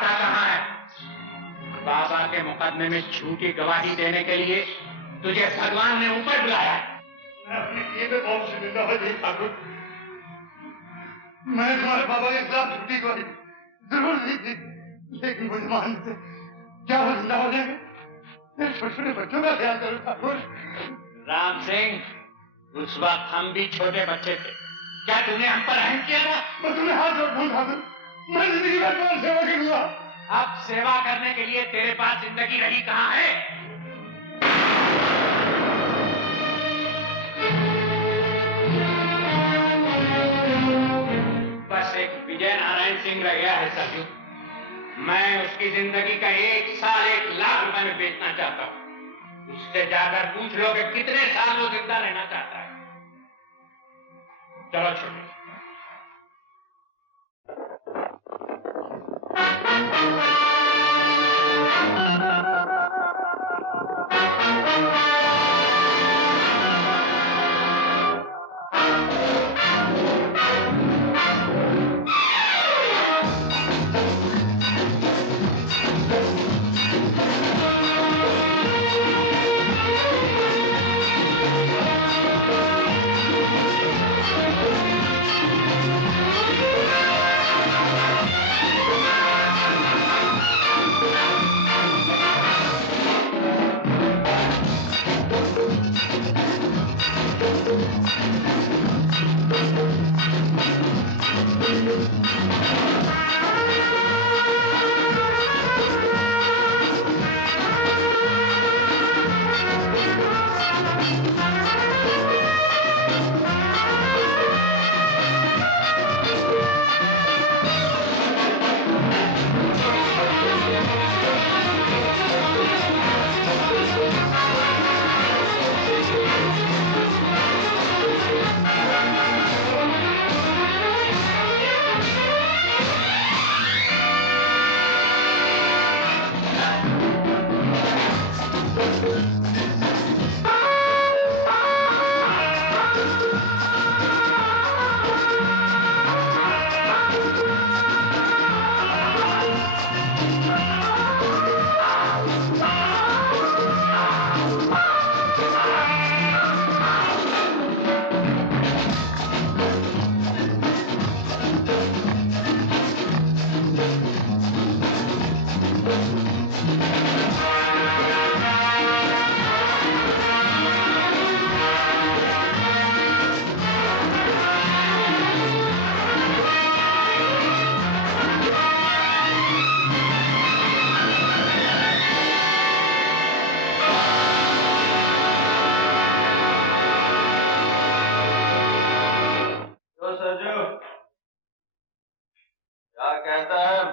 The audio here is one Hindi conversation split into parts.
आता कहाँ है? बाबा के मुकदमे में झूठी गवाही देने के लिए तुझे भगवान ने ऊपर बुलाया है। मैं अपने किए पे बहुत शर्मिंदा हूँ जी ठाकुर। मैं तुम्हारे बाबा के खिलाफ झूठी गवाही जरूर दी थी, लेकिन मुझे मानने से क्या वो जिंदा हो जाएंगे? छोटे छोटे बच्चों का ख्याल करो ठाकुर। राम सिंह, उस वक्त हम भी छोटे बच्चे थे, क्या तूने हम पर रहम किया था? मैं तुम्हें हाथ जोड़ता हूँ ठाकुर, मैं जिंदगी भर तुम्हारी सेवा करूंगा। अब सेवा करने के लिए तेरे पास जिंदगी रही कहाँ है? बस एक विजय नारायण सिंह रह गया है सरजू। मैं उसकी जिंदगी का 1 साल 1 लाख रुपए में बेचना चाहता हूँ। उससे जाकर पूछ लो कि कितने साल वो जिंदा रहना चाहता है। चलो छोटे।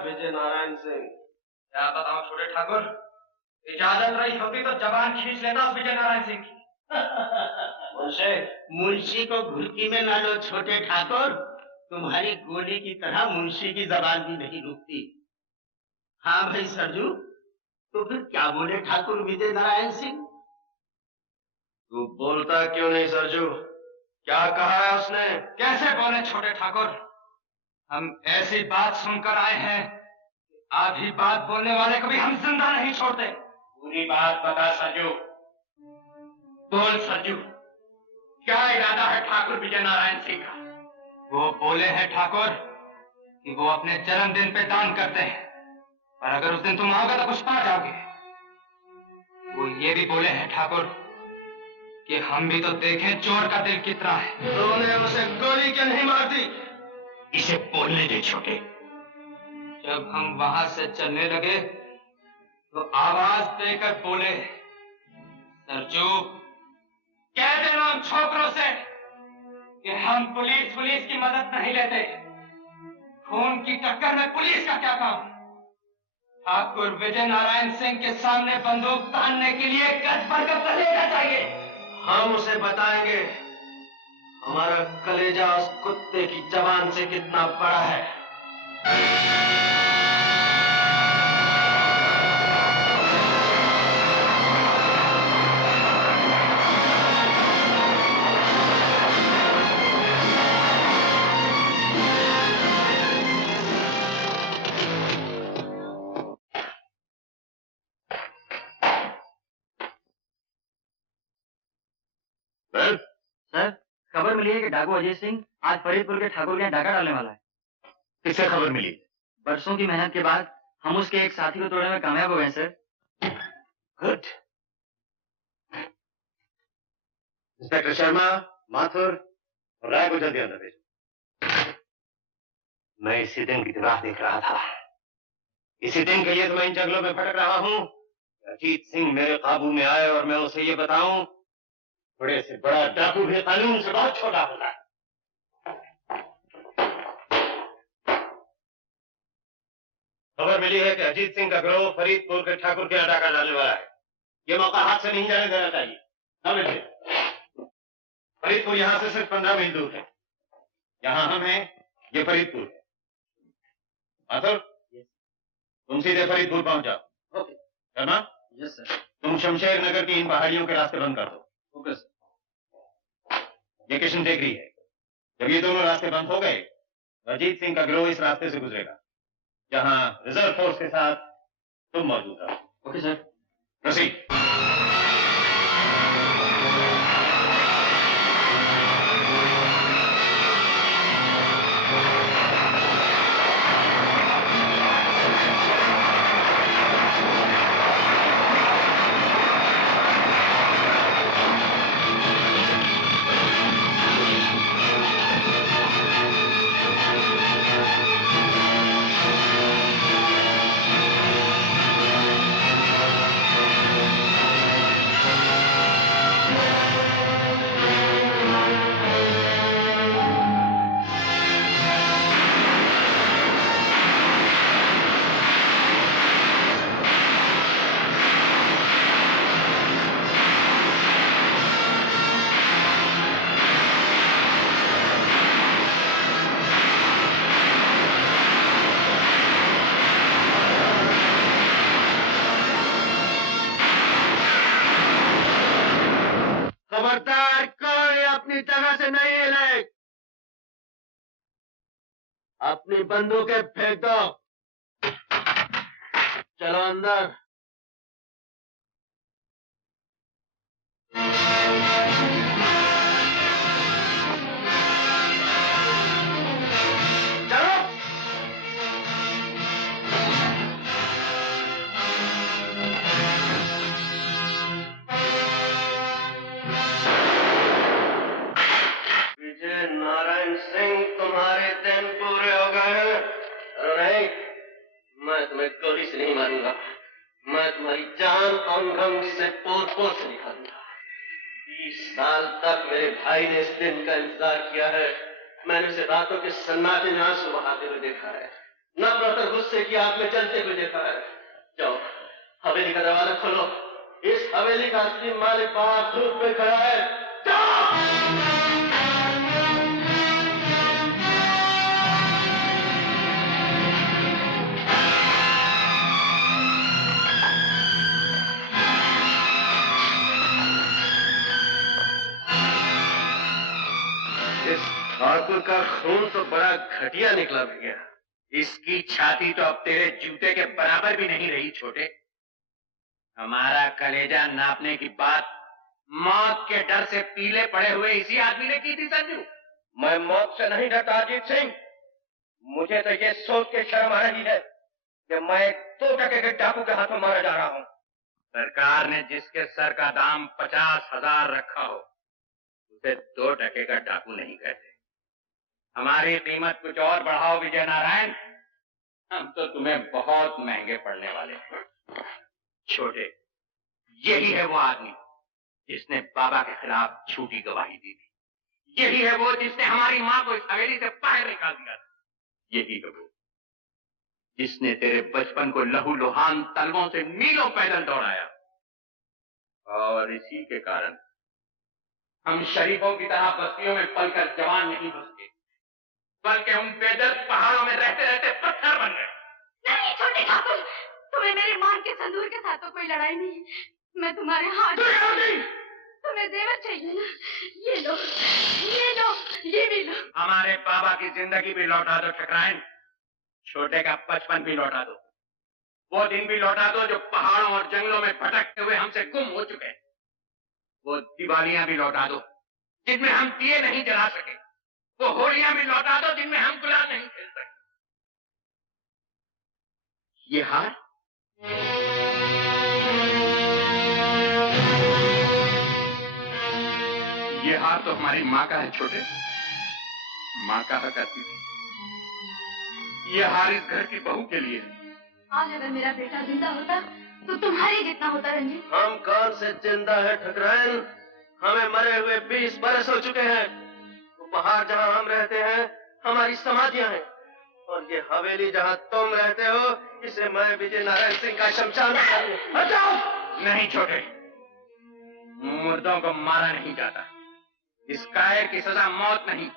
विजय नारायण सिंह। क्या बताऊं छोटे ठाकुर, इजाजत रही होती तो जबान खींच लेता उस विजय नारायण सिंह की। मुंशी को घुड़की में ना लो छोटे ठाकुर, तुम्हारी गोली की तरह मुंशी की जबान भी नहीं रुकती। हाँ भाई सरजू, तो फिर क्या बोले ठाकुर विजय नारायण सिंह? तू बोलता क्यों नहीं सरजू? क्या कहा है उसने? कैसे बोले छोटे ठाकुर? हम ऐसी बात सुनकर आए हैं, आधी बात बोलने वाले को भी हम जिंदा नहीं छोड़ते। पूरी बात बता सरजू, बोल सरजू, क्या इरादा है ठाकुर विजय नारायण सिंह का? वो बोले हैं ठाकुर कि वो अपने जन्मदिन पे दान करते हैं, पर अगर उस दिन तुम आओगे तो कुछ पा जाओगे। वो ये भी बोले हैं ठाकुर कि हम भी तो देखें चोर का दिल कितना है। तूने उसे गोली क्यों नहीं मार दी? इसे बोलने दे छोटे। जब हम वहां से चलने लगे तो आवाज देकर बोले, सरजू कह देना उन छोकरों से कि हम पुलिस की मदद नहीं लेते। खून की टक्कर में पुलिस का क्या काम? ठाकुर विजय नारायण सिंह के सामने बंदूक तानने के लिए गज भर का कलेजा चाहिए। हम उसे बताएंगे हमारा कलेजा उस कुत्ते की जबान से कितना बड़ा है। सर, खबर मिली है कि डाकू अजय सिंह आज फरीदपुर के ठाकुर के यहाँ डाका डालने वाला है। किससे खबर मिली? बरसों की मेहनत के बाद हम उसके एक साथी को तोड़ने में कामयाब हो गए sir. Good. Inspector Sharma, Mathur और राय को जल्दी अंदर भेजो। मैं इसी दिन की राह देख रहा था। इसी दिन के लिए तो मैं इन जंगलों में भटक रहा हूँ। अजीत सिंह मेरे काबू में आए और मैं उसे ये बताऊं, बड़े से बड़ा डाकू भी कानून से बहुत छोटा होता है। खबर मिली है कि अजीत सिंह का गिरोह फरीदपुर के ठाकुर के यहाँ डाका डालने वाला है। ये मौका हाथ से नहीं जाने देना चाहिए। फरीदपुर यहाँ से सिर्फ 15 मील दूर है। यहाँ हम हैं, ये फरीदपुर है। माथुर, तुम सीधे फरीदपुर पहुंच जाओ। ओके। शर्मा? Yes sir. तुम शमशेर नगर की इन पहाड़ियों के रास्ते बंद कर दो। Okay sir. ये किशन टेकरी है। जब ये दोनों रास्ते बंद हो गए, अजीत सिंह का गिरोह इस रास्ते से गुजरेगा, जहां रिजर्व फोर्स के साथ तुम मौजूद रहो। Okay sir. प्रोसीड। खबरदार, कोई अपनी जगह से नहीं हिले। अपनी बंदूकें फेंक दो। चलो अंदर। चलो। विजय नारायण सिंह, तुम्हारे दिन पूरे हो गए हैं। नहीं, मैं तुम्हें गोली से नहीं मारूंगा। मैं तुम्हारी जान अंग से पोर से निकालूंगा। 20 साल तक मेरे भाई ने इस दिन का इंतजार किया है। मैंने उसे रातों के सन्नाटे में आंसू बहाते हुए देखा है, नफरत और गुस्से की आग में जलते हुए देखा है। जाओ, हवेली का दरवाजा खोलो। इस हवेली का असली मालिक बाहर धूप में खड़ा है। जाओ। ठाकुर का खून तो बड़ा घटिया निकला भैया। इसकी छाती तो अब तेरे जूते के बराबर भी नहीं रही छोटे। हमारा कलेजा नापने की बात मौत के डर से पीले पड़े हुए इसी आदमी ने की थी संजू। मैं मौत से नहीं डरता अजीत सिंह। मुझे तो ये सोच के शर्म आ रही है कि मैं 2 टके के डाकू के हाथों मारा जा रहा हूं। सरकार ने जिसके सर का दाम 50,000 रखा हो, उसे 2 टके का डाकू नहीं कहते। हमारी कीमत कुछ और बढ़ाओ विजय नारायण, हम तो तुम्हें बहुत महंगे पड़ने वाले हैं। छोटे, यही है वो आदमी जिसने बाबा के खिलाफ झूठी गवाही दी थी। यही है वो जिसने हमारी मां को इस हवेली से बाहर निकाल दिया था। यही है वो जिसने तेरे बचपन को लहू लुहान तलवों से मीलों पैदल दौड़ाया। और इसी के कारण हम शरीफों की तरह बस्तियों में पलकर जवान नहीं हो सके, बल्कि हम बेदर्द पहाड़ों में रहते रहते पत्थर बन गए। नहीं छोटे ठाकुर, तुम्हें मेरे मां के संदूर के साथ तो कोई लड़ाई नहीं। मैं तुम्हारे हाथ। तुम्हें जेवर चाहिए ना? ये लो, ये लो, ये भी लो। हमारे बाबा की जिंदगी भी लौटा दो ठकराइन, छोटे का बचपन भी लौटा दो, वो दिन भी लौटा दो जो पहाड़ों और जंगलों में भटकते हुए हमसे गुम हो चुके हैं। वो दिवालियां भी लौटा दो जिनमें हम दिए नहीं जला सके, वो होलियां भी लौटा दो जिनमें हम गुलाल नहीं खेल सके। ये हार तो हमारी माँ का है छोटे, माँ कहा करती थी। ये हार इस घर की बहू के लिए है। आज अगर मेरा बेटा जिंदा होता तो तुम्हारे जितना होता रंजीत। हम कौन से जिंदा है ठकराइन, हमें मरे हुए 20 बरस हो चुके हैं। उपहार जहाँ हम रहते हैं हमारी समाधियां हैं, और ये हवेली जहाँ तुम रहते हो इसे मैं विजय नारायण सिंह का शमशान हटाओ। नहीं छोटे, मुर्दों को मारा नहीं जाता। इस कायर की सजा मौत नहीं,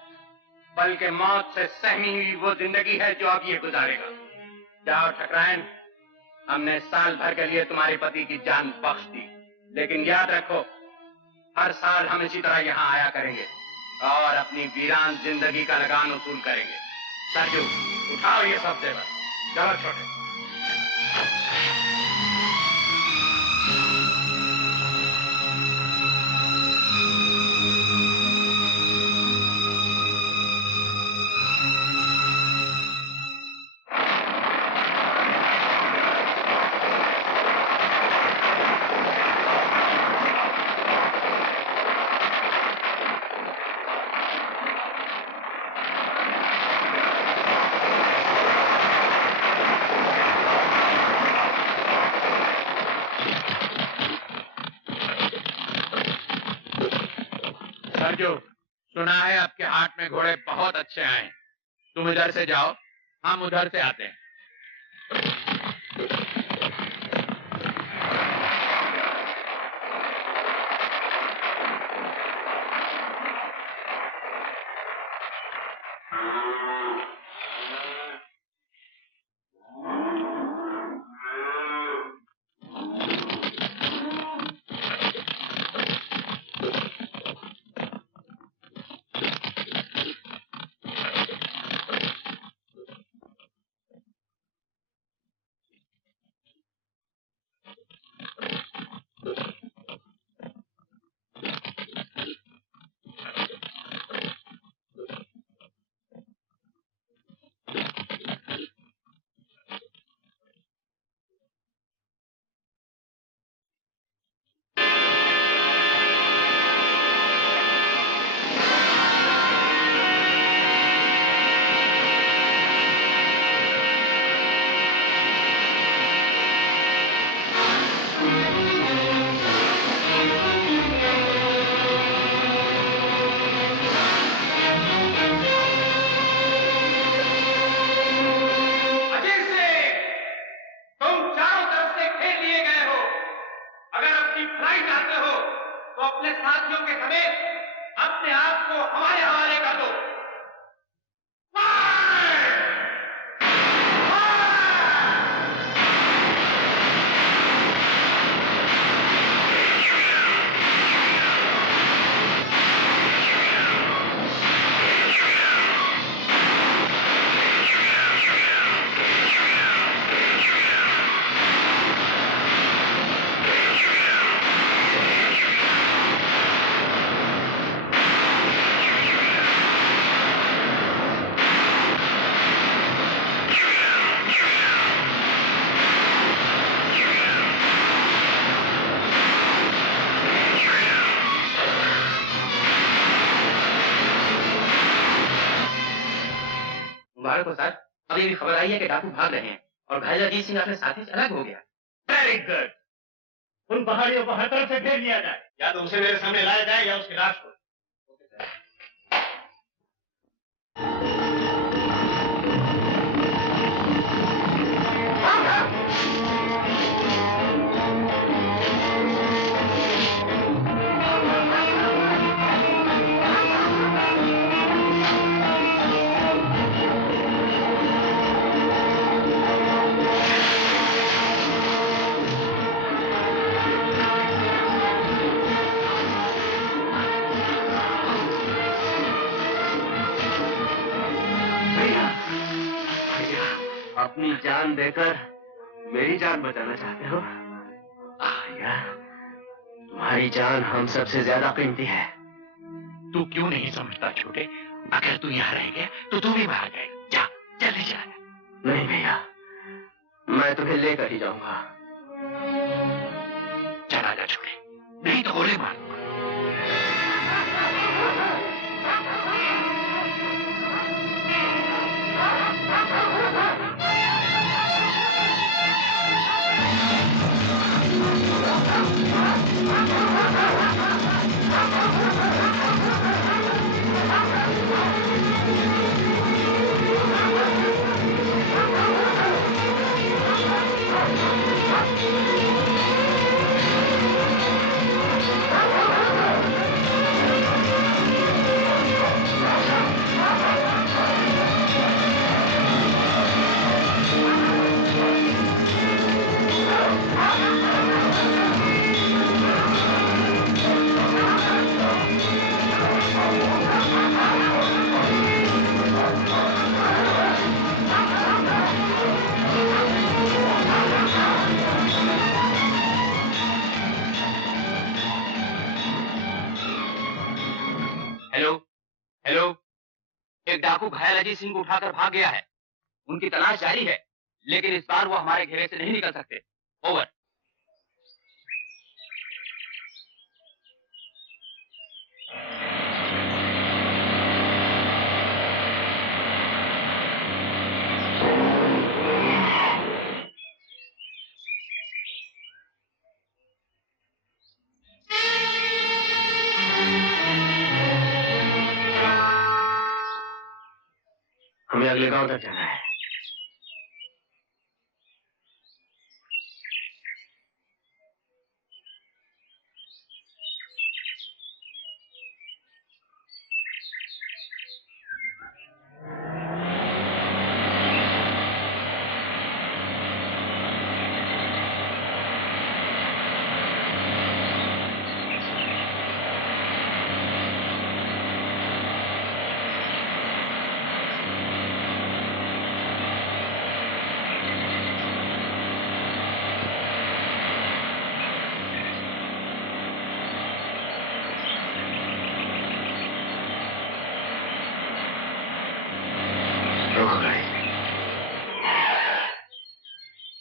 बल्कि मौत से सहमी हुई वो जिंदगी है जो अब ये गुजारेगा। जाओ ठकराइन, हमने साल भर के लिए तुम्हारे पति की जान बख्श दी, लेकिन याद रखो हर साल हम इसी तरह यहाँ आया करेंगे और अपनी वीरान जिंदगी का लगान वसूल करेंगे। सरजू उठाओ ये सब जेवर, चलो छोटे। सुना है आपके हाट में घोड़े बहुत अच्छे आए, तुम इधर से जाओ, हम उधर से आते हैं। सर, अभी भी खबर आई है कि डाकू भाग रहे हैं और घायल अजीत सिंह अपने साथी से अलग हो गया। वेरी गुड, उन पहाड़ियों को हर तरफ से घेर लिया जाए, या तो उसे मेरे सामने लाया जाए या उसकी लाश को। अपनी जान देकर मेरी जान बचाना चाहते हो? यार, तुम्हारी जान हम सबसे ज्यादा कीमती है। तू क्यों नहीं समझता छोटे? अगर तू यहाँ रह गया तो तू भी बाहर जाएगा। जा, जल्दी जा। नहीं भैया, मैं तुम्हें लेकर ही जाऊंगा। चला जा छोटे, नहीं तो गोली मार। एक डाकू घायल अजीत सिंह को उठाकर भाग गया है। उनकी तलाश जारी है, लेकिन इस बार वो हमारे घेरे से नहीं निकल सकते। ओवर। हमें अगले गांव तक जाना है।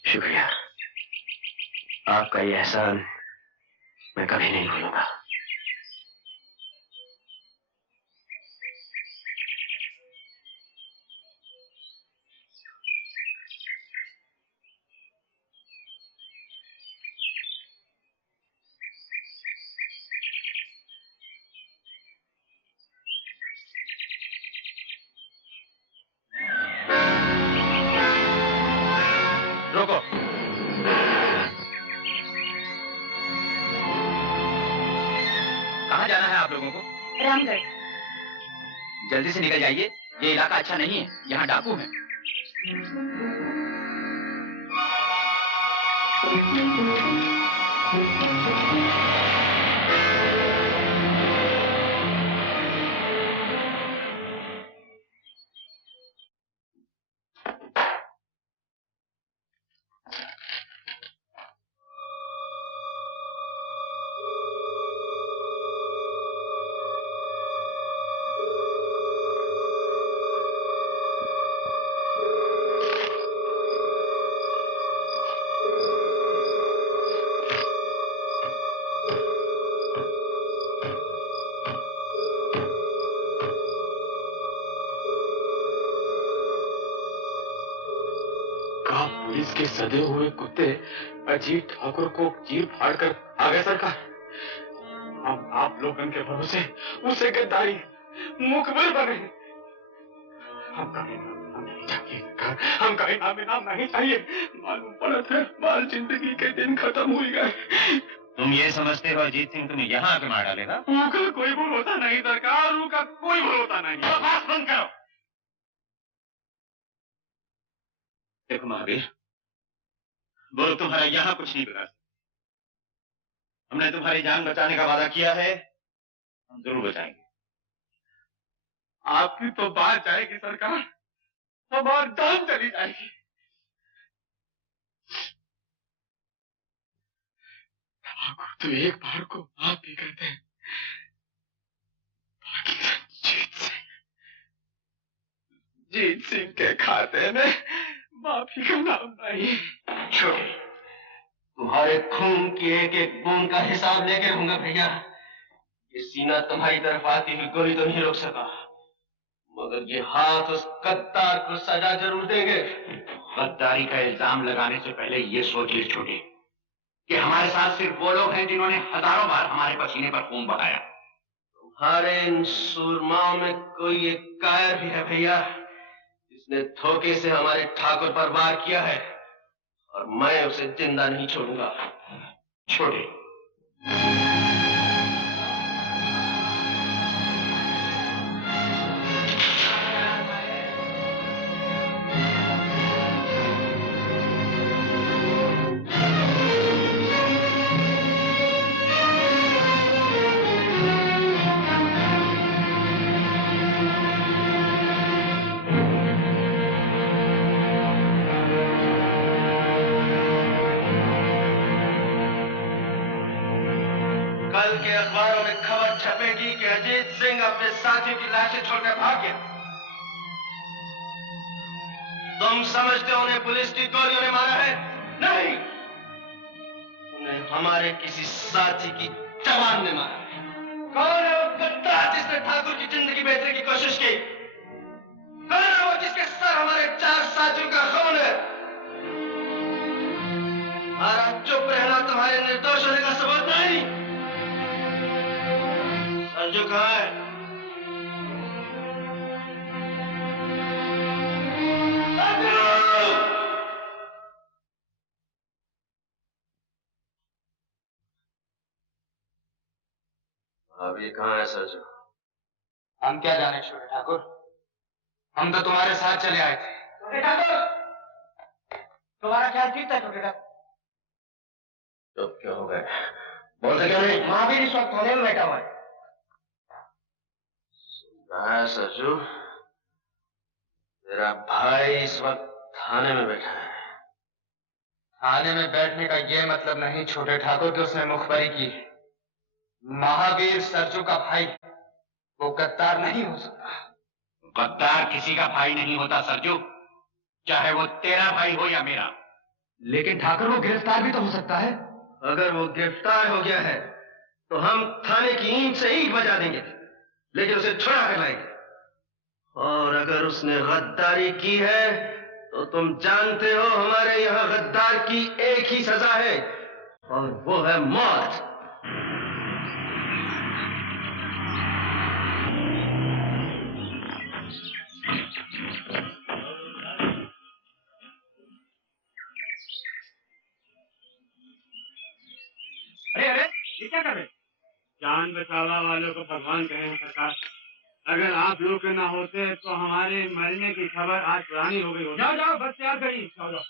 शुक्रिया, आपका ये एहसान मैं कभी नहीं भूलूंगा। रोको। कहाँ जाना है आप लोगों को? रामगढ़। जल्दी से निकल जाइए, ये इलाका अच्छा नहीं है, यहाँ डाकू हैं। पुलिस के सदे हुए कुत्ते अजीत ठाकुर को चीर फाड़ कर आ गए सरकार। हम आप लोगों के भरोसे उसे गद्दारी मुखबिर बने। हमका इनाम नहीं चाहिए सरकार, हमका इनाम नहीं चाहिए। मालूम पड़ता है बाल जिंदगी के दिन खत्म हो गए। तुम ये समझते हो अजीत सिंह तुम्हें यहाँ आके मार डालेगा? उनका कोई भरोसा नहीं सरकार, उनका कोई भरोसा नहीं। बकवास बंद करो। देखो महावीर, वो लोग तुम्हारा यहाँ कुछ नहीं बिगाड़ सकते। हमने तुम्हारी जान बचाने का वादा किया है, हम जरूर बचाएंगे। आपकी तो बात जाएगी सरकार, हमारी जान चली जाएगी। तो एक बार को माफ भी करते हैं, जीत सिंह के खाते में माफी का नाम नहीं। छोटे, तुम्हारे खून की एक एक बूंद का हिसाब लेके रहूंगा भैया। ये सीना तुम्हारी तरफ आती हुई गोली तो नहीं रोक सका, मगर ये हाथ उस गद्दार को सजा जरूर देंगे। गद्दारी का इल्जाम लगाने से पहले ये सोच ले छोटे कि हमारे साथ सिर्फ वो लोग हैं जिन्होंने हजारों बार हमारे पसीने पर खून बहाया। तुम्हारे इन सूरमाओं में कोई एक कायर भी है भैया, जिसने धोखे से हमारे ठाकुर पर वार किया है, और मैं उसे जिंदा नहीं छोड़ूंगा। छोटे, कल के अखबारों में खबर छपेगी कि अजीत सिंह अपने साथियों की लाशें छोड़कर भाग गया। तुम समझते हो उन्हें पुलिस की गोलियों ने मारा है? नहीं, उन्हें हमारे किसी साथी की जवान ने मारा है। कौन है वो गद्दार जिसने ठाकुर की जिंदगी बेचने की कोशिश की? कौन है वो जिसके सर हमारे 4 साथियों का खून है? हमारा चुप रहना तुम्हारे निर्दोष होने का सबूत नहीं। सरजू कहाँ है? अभी कहाँ है सरजू? हम क्या जाने छोटे ठाकुर, हम तो तुम्हारे साथ चले आए थे। छोटे ठाकुर, तुम्हारा ख्याल ठीक था छोटे ठाकुर? चुप क्यों हो गए? बोलते क्यों नहीं? महावीर इस वक्त थाने में बैठा हुआ है। सुन रहा है सरजू, तेरा भाई इस वक्त थाने में बैठा है। थाने में बैठने का ये मतलब नहीं छोटे ठाकुर कि उसने मुखबरी की। महावीर सरजू का भाई, वो गद्दार नहीं हो सकता। गद्दार किसी का भाई नहीं होता सरजू, चाहे वो तेरा भाई हो या मेरा। लेकिन ठाकुर वो गिरफ्तार भी तो हो सकता है। अगर वो गिरफ्तार हो गया है तो हम थाने की ईंट से ईंट बजा देंगे, लेकिन उसे छुड़ा कर लाएंगे। और अगर उसने गद्दारी की है तो तुम जानते हो हमारे यहाँ गद्दार की एक ही सजा है, और वो है मौत। अरे अरे, ये क्या कर रहे? जान बचावा वालों को भगवान कहें सरकार। अगर आप लोग के ना होते तो हमारे मरने की खबर आज पुरानी हो गई होती। जाओ जाओ, बस तैयार करिए। जाओ जाओ।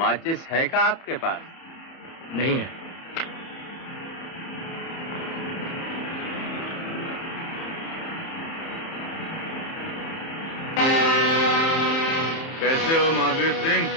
माचिस है क्या आपके पास? नहीं है। कैसे हो महावीर सिंह?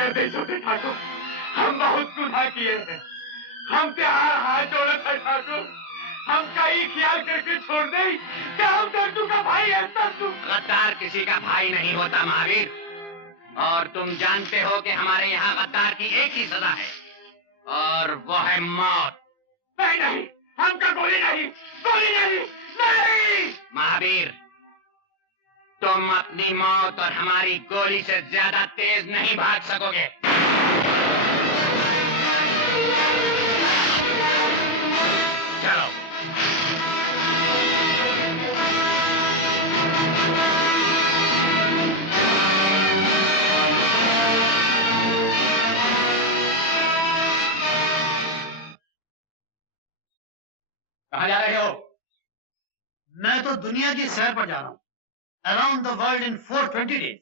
कर दे छोटे ठाकुर, हम बहुत गुनाह किए हैं, हमसे हाथ जोड़ा था ठाकुर, हम का ही ख्याल करके छोड़ दे कि हम सज्जू का भाई है। सज्जू गद्दार किसी का भाई नहीं होता महावीर, और तुम जानते हो कि हमारे यहाँ गद्दार की एक ही सजा है और वो है मौत। नहीं नहीं, हमका गोली नहीं, गोली नहीं, नहीं। महावीर, तुम अपनी मौत और हमारी गोली से ज्यादा तेज नहीं भाग सकोगे। चलो। कहाँ जा रहे हो? मैं तो दुनिया की सैर पर जा रहा हूँ। Around the world in 420 days.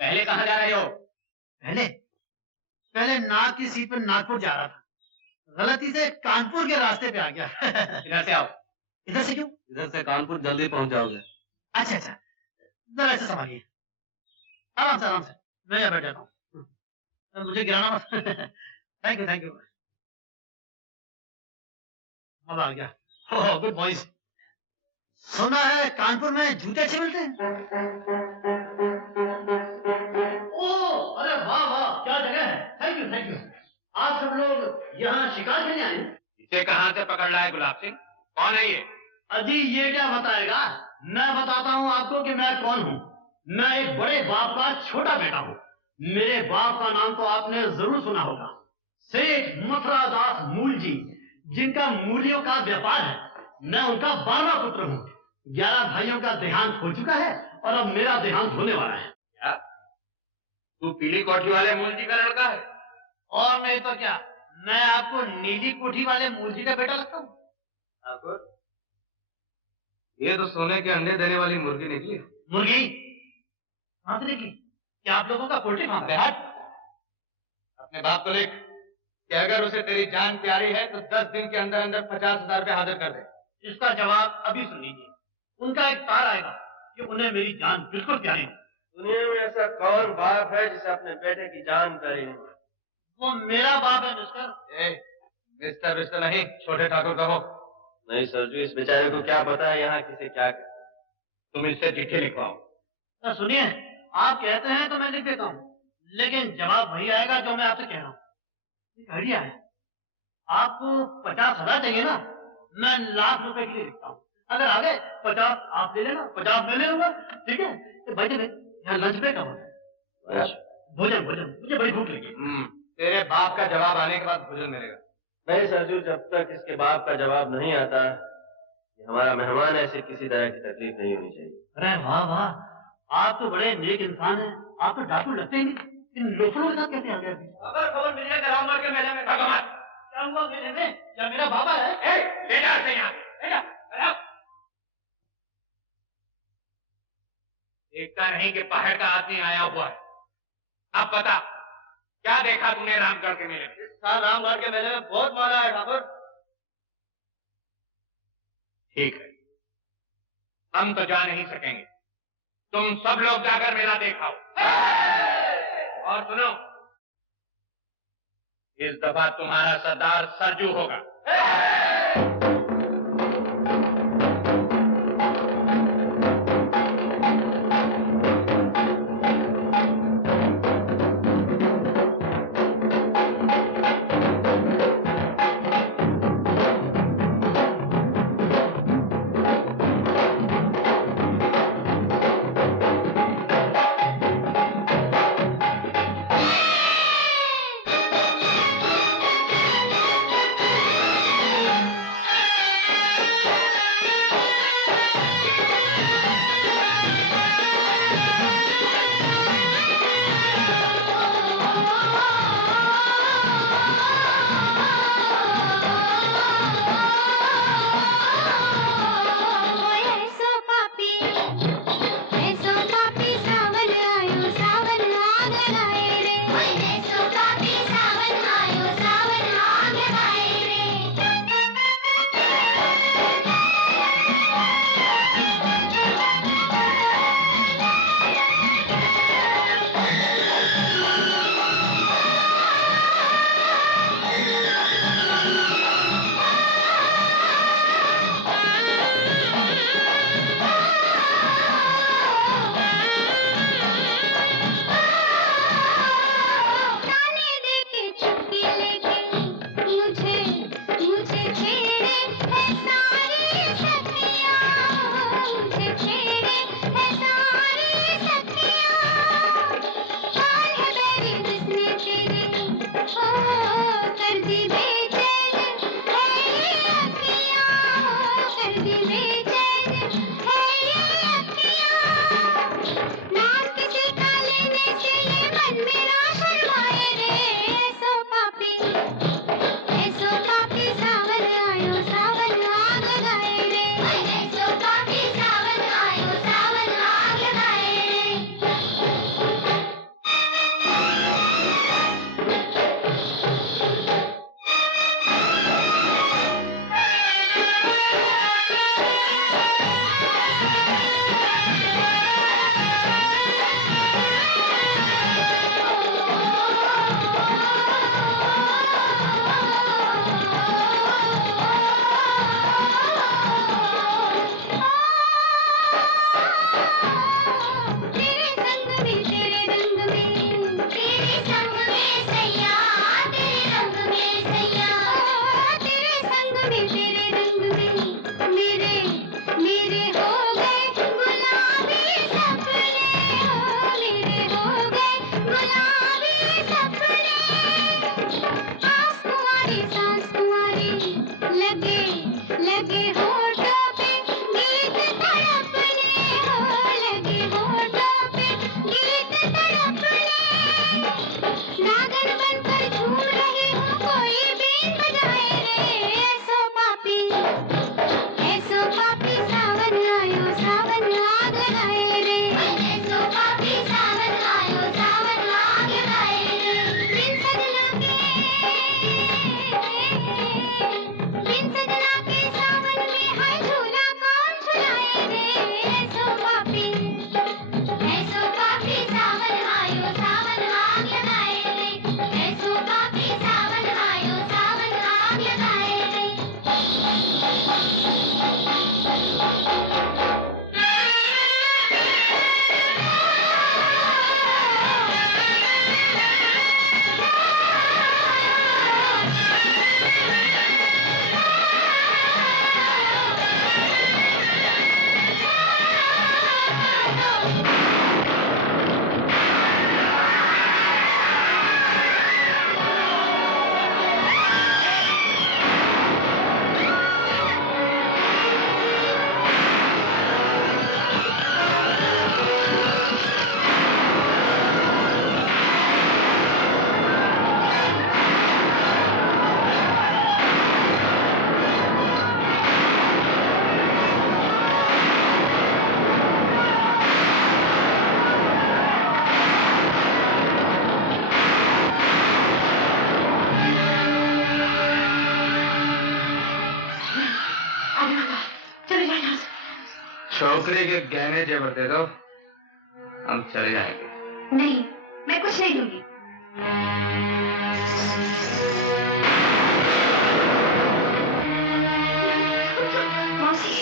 पहले कहाँ जा रहे हो? पहले नाग की सीट पर नागपुर जा रहा था, गलती से कानपुर के रास्ते पे आ गया। इधर से आओ। इधर से क्यों? इधर से कानपुर जल्दी पहुंच जाओगे। अच्छा अच्छा, जरा ऐसे संभालिए, आराम से मैं यहाँ बैठा हूँ, मुझे गिराना मत। Thank you. अब आ गया। Oh good boys. सुना है कानपुर में जूते अच्छे मिलते हैं। ओह अरे वाह, क्या जगह है। Thank you. आप सब लोग यहाँ शिकार खेलने आए? इसे कहाँ से पकड़ लाए गुलाब सिंह? कौन है ये? अजी ये क्या बताएगा, मैं बताता हूँ आपको कि मैं कौन हूँ। मैं एक बड़े बाप का छोटा बेटा हूँ। मेरे बाप का नाम तो आपने जरूर सुना होगा, सेठ मथुरा दास मूल जी, जिनका मूलियों का व्यापार है। मैं उनका 12वां पुत्र हूँ। 11 भाइयों का देहांत हो चुका है और अब मेरा देहांत होने वाला है। क्या तू पीली कोठी वाले मूल जी का लड़का है? और नहीं तो क्या, मैं आपको नीली कोठी वाले मूल जी का बेटा लगता हूँ। ठाकुर, ये तो सोने के अंडे देने वाली मुर्गी निकली। मुर्गी कहाँ से निकली? क्या आप लोगों का पोल्ट्री फार्म है? अपने बाप को लिख कि अगर उसे तेरी जान प्यारी है तो 10 दिन के अंदर अंदर 50,000 रुपए हाजिर कर दे। इसका जवाब अभी सुन लीजिए। उनका एक तार आएगा कि उन्हें मेरी जान बिल्कुल प्यारी है। दुनिया में ऐसा कौन बाप है जिसे अपने बेटे की जान प्यारी नहीं? वो मेरा बाप है मिस्टर। मिस्टर नहीं, छोटे ठाकुर कहो। नहीं सरजू, इस बेचारे को क्या पता है यहाँ किसे क्या कहते हैं। तुम इससे चिट्ठी लिखवाओ। तो सुनिए, आप कहते हैं तो मैं लिख देता हूँ, लेकिन जवाब वही आएगा जो मैं आपसे कह रहा हूँ। एक आइडिया है, आपको 50,000 चाहिए ना, मैं लाख रुपए के लिए लिखता हूँ। अगर आगे 50 आप ले लेना, 50 मैं ले लूंगा, ठीक है? तो भाई यहाँ लंच ब्रेक का होता है। भोजन मुझे बड़ी भूख लगी। तेरे बाप का जवाब आने के बाद भोजन मिलेगा। नहीं सरजू, जब तक इसके बाप का जवाब नहीं आता, हमारा मेहमान ऐसे किसी तरह की तकलीफ नहीं होनी चाहिए। अरे वाह, आप तो बड़े नेक इंसान हैं। आप तो डाकू लगते ही नहीं, इन लोफरों के साथ कैसे आ गए? अगर खबर मिल जाए रामगढ़ के मेले में भगवान क्या हुआ मेले में? क्या मेरा बाबा है? ले जा से यहाँ, ले जा। देखता नहीं कि पहाड़ का आदमी आया हुआ है। अब बता, क्या देखा तूने रामगढ़ के मेले में? इस साल रामगढ़ के मेले में बहुत माला है ठाकुर। ठीक है, हम तो जा नहीं सकेंगे, तुम सब लोग जाकर मेला देखाओ। और सुनो, इस दफा तुम्हारा सरदार सरजू होगा। छोकरी के गहने जेवर दे दो, हम चले जाएंगे। नहीं, मैं कुछ नहीं दूंगी। मौसी।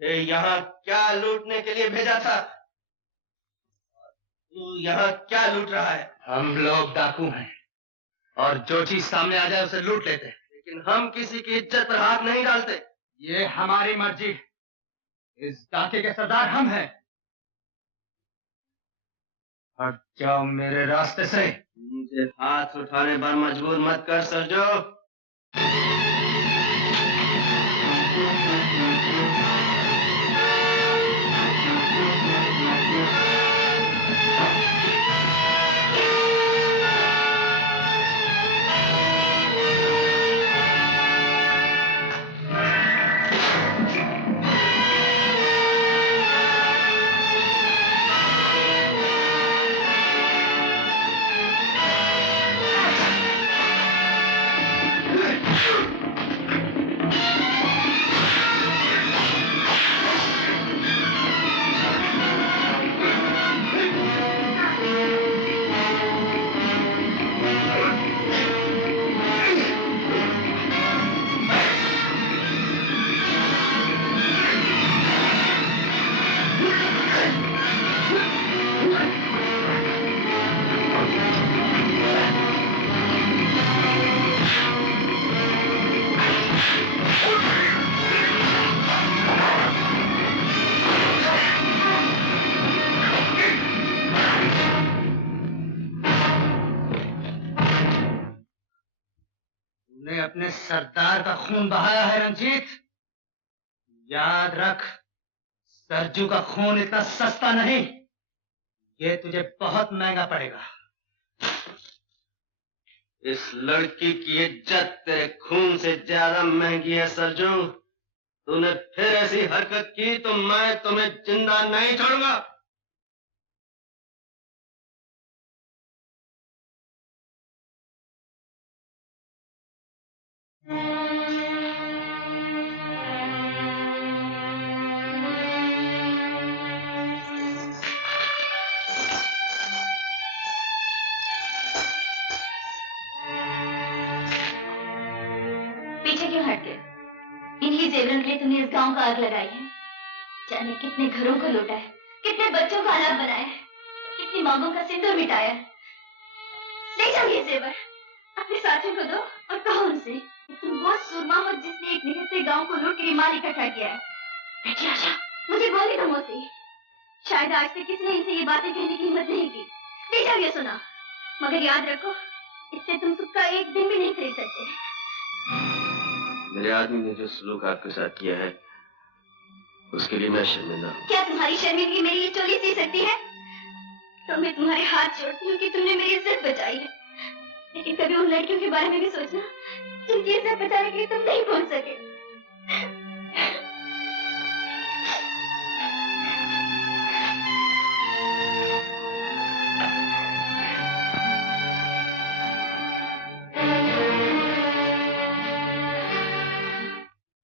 ये यहाँ क्या लूटने के लिए भेजा था? तू यहाँ क्या लूट रहा है? हम लोग डाकू हैं और जो चीज सामने आ जाए उसे लूट लेते हैं। लेकिन हम किसी की इज्जत पर हाथ नहीं डालते। ये हमारी मर्जी। इस डाके के सरदार हम हैं। हट जाओ मेरे रास्ते से। मुझे हाथ उठाने पर मजबूर मत कर सरजो। अपने सरदार का खून बहाया है रंजीत। याद रख, सरजू का खून इतना सस्ता नहीं। ये तुझे बहुत महंगा पड़ेगा। इस लड़की की इज्जत तेरे खून से ज्यादा महंगी है सरजू। तूने फिर ऐसी हरकत की तो मैं तुम्हें जिंदा नहीं छोड़ूंगा। जेवरों के लिए तुमने इस गांव का आग लगाई है। जाने कितने घरों को लूटा है, कितने बच्चों को अनाथ बनाया है, कितनी मांगों का सिंदूर मिटाया है। ले जाओ ये जेवर, अपने साथियों को दो और कहो उनसे तुम वो सूरमा हो जिसने एक निहत्थे गांव को लूट कर माल इकट्ठा किया है। बेटी आशा, मुझे बोलने दो मुझसे। शायद आज तक किसी ने इनसे ये बातें कहने की हिम्मत नहीं की। ले जाओ ये सुना, मगर याद रखो इससे तुम सुख का एक दिन भी नहीं खरीद सकते। मेरे आदमी ने जो सलूक आपके साथ किया है उसके लिए मैं शर्मिंदा हूँ। क्या तुम्हारी शर्मिंदगी मेरी ये चोली सी सकती है? तो मैं तुम्हारे हाथ जोड़ती हूँ कि तुमने मेरी इज्जत बचाई है, लेकिन कभी उन लड़कियों के बारे में भी सोचना जिनकी इज्जत बचाने के लिए तुम नहीं पहुंच सके।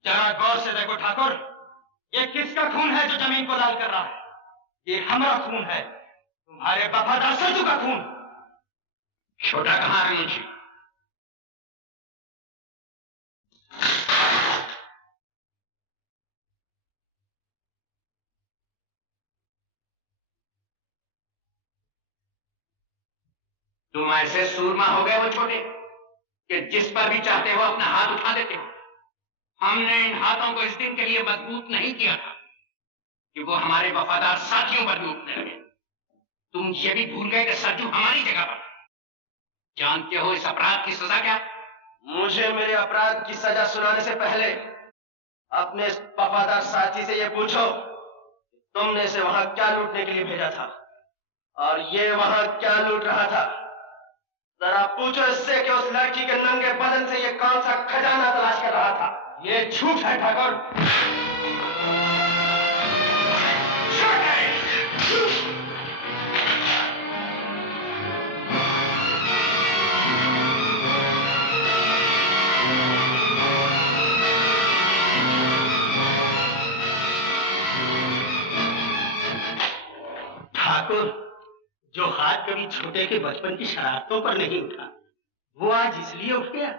जरा गौर से देखो ठाकुर, ये किसका खून है जो जमीन को लाल कर रहा है? ये हमारा खून है, तुम्हारे वफादार सज्जू का खून। छोटा कहाँ है मुंशी? तुम ऐसे सूरमा हो गए हो छोटे कि जिस पर भी चाहते हो अपना हाथ उठा देते हो। हमने इन हाथों को इस दिन के लिए मजबूत नहीं किया था कि वो हमारे वफादार साथियों पर भी उठने लगे। तुम ये भी भूल गए कि सज्जू हमारी जगह पर। जानते हो इस अपराध की सजा क्या? मुझे मेरे अपराध की सजा सुनाने से पहले अपने इस वफादार साथी से ये पूछो तुमने इसे वहां क्या लूटने के लिए भेजा था और ये वहां क्या लूट रहा था। जरा पूछो इससे कि उस लड़की के नंगे बदन से ये कौन सा खजाना तलाश कर रहा था। ये झूठ है ठाकुर। ठाकुर, जो हाथ कभी छोटे के बचपन की शरारतों पर नहीं उठा, वो आज इसलिए उठ गया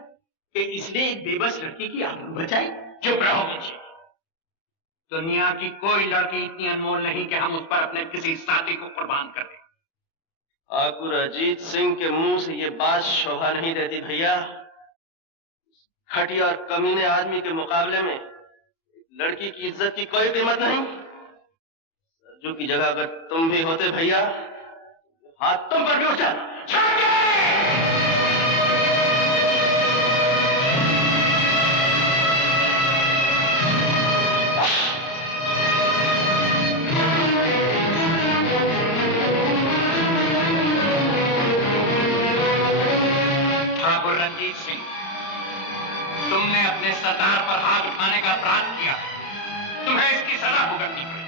कि इसने एक बेबस लड़की की आबरू बचाई। चुप रहो मुंशी। दुनिया की कोई लड़की इतनी अनमोल नहीं कि हम उस पर अपने किसी साथी को कुर्बान कर दें। ठाकुर अजीत सिंह के मुंह से ये बात शोभा नहीं देती भैया। घटिया और कमीने आदमी के मुकाबले में लड़की की इज्जत की कोई कीमत नहीं। सरजू की जगह अगर तुम भी होते भैया, हाथ तुम पर भी उठ जाता। ठाकुर रंजीत सिंह, तुमने अपने सरदार पर हाथ उठाने का अपराध किया, तुम्हें इसकी सजा भुगतनी पड़ेगी।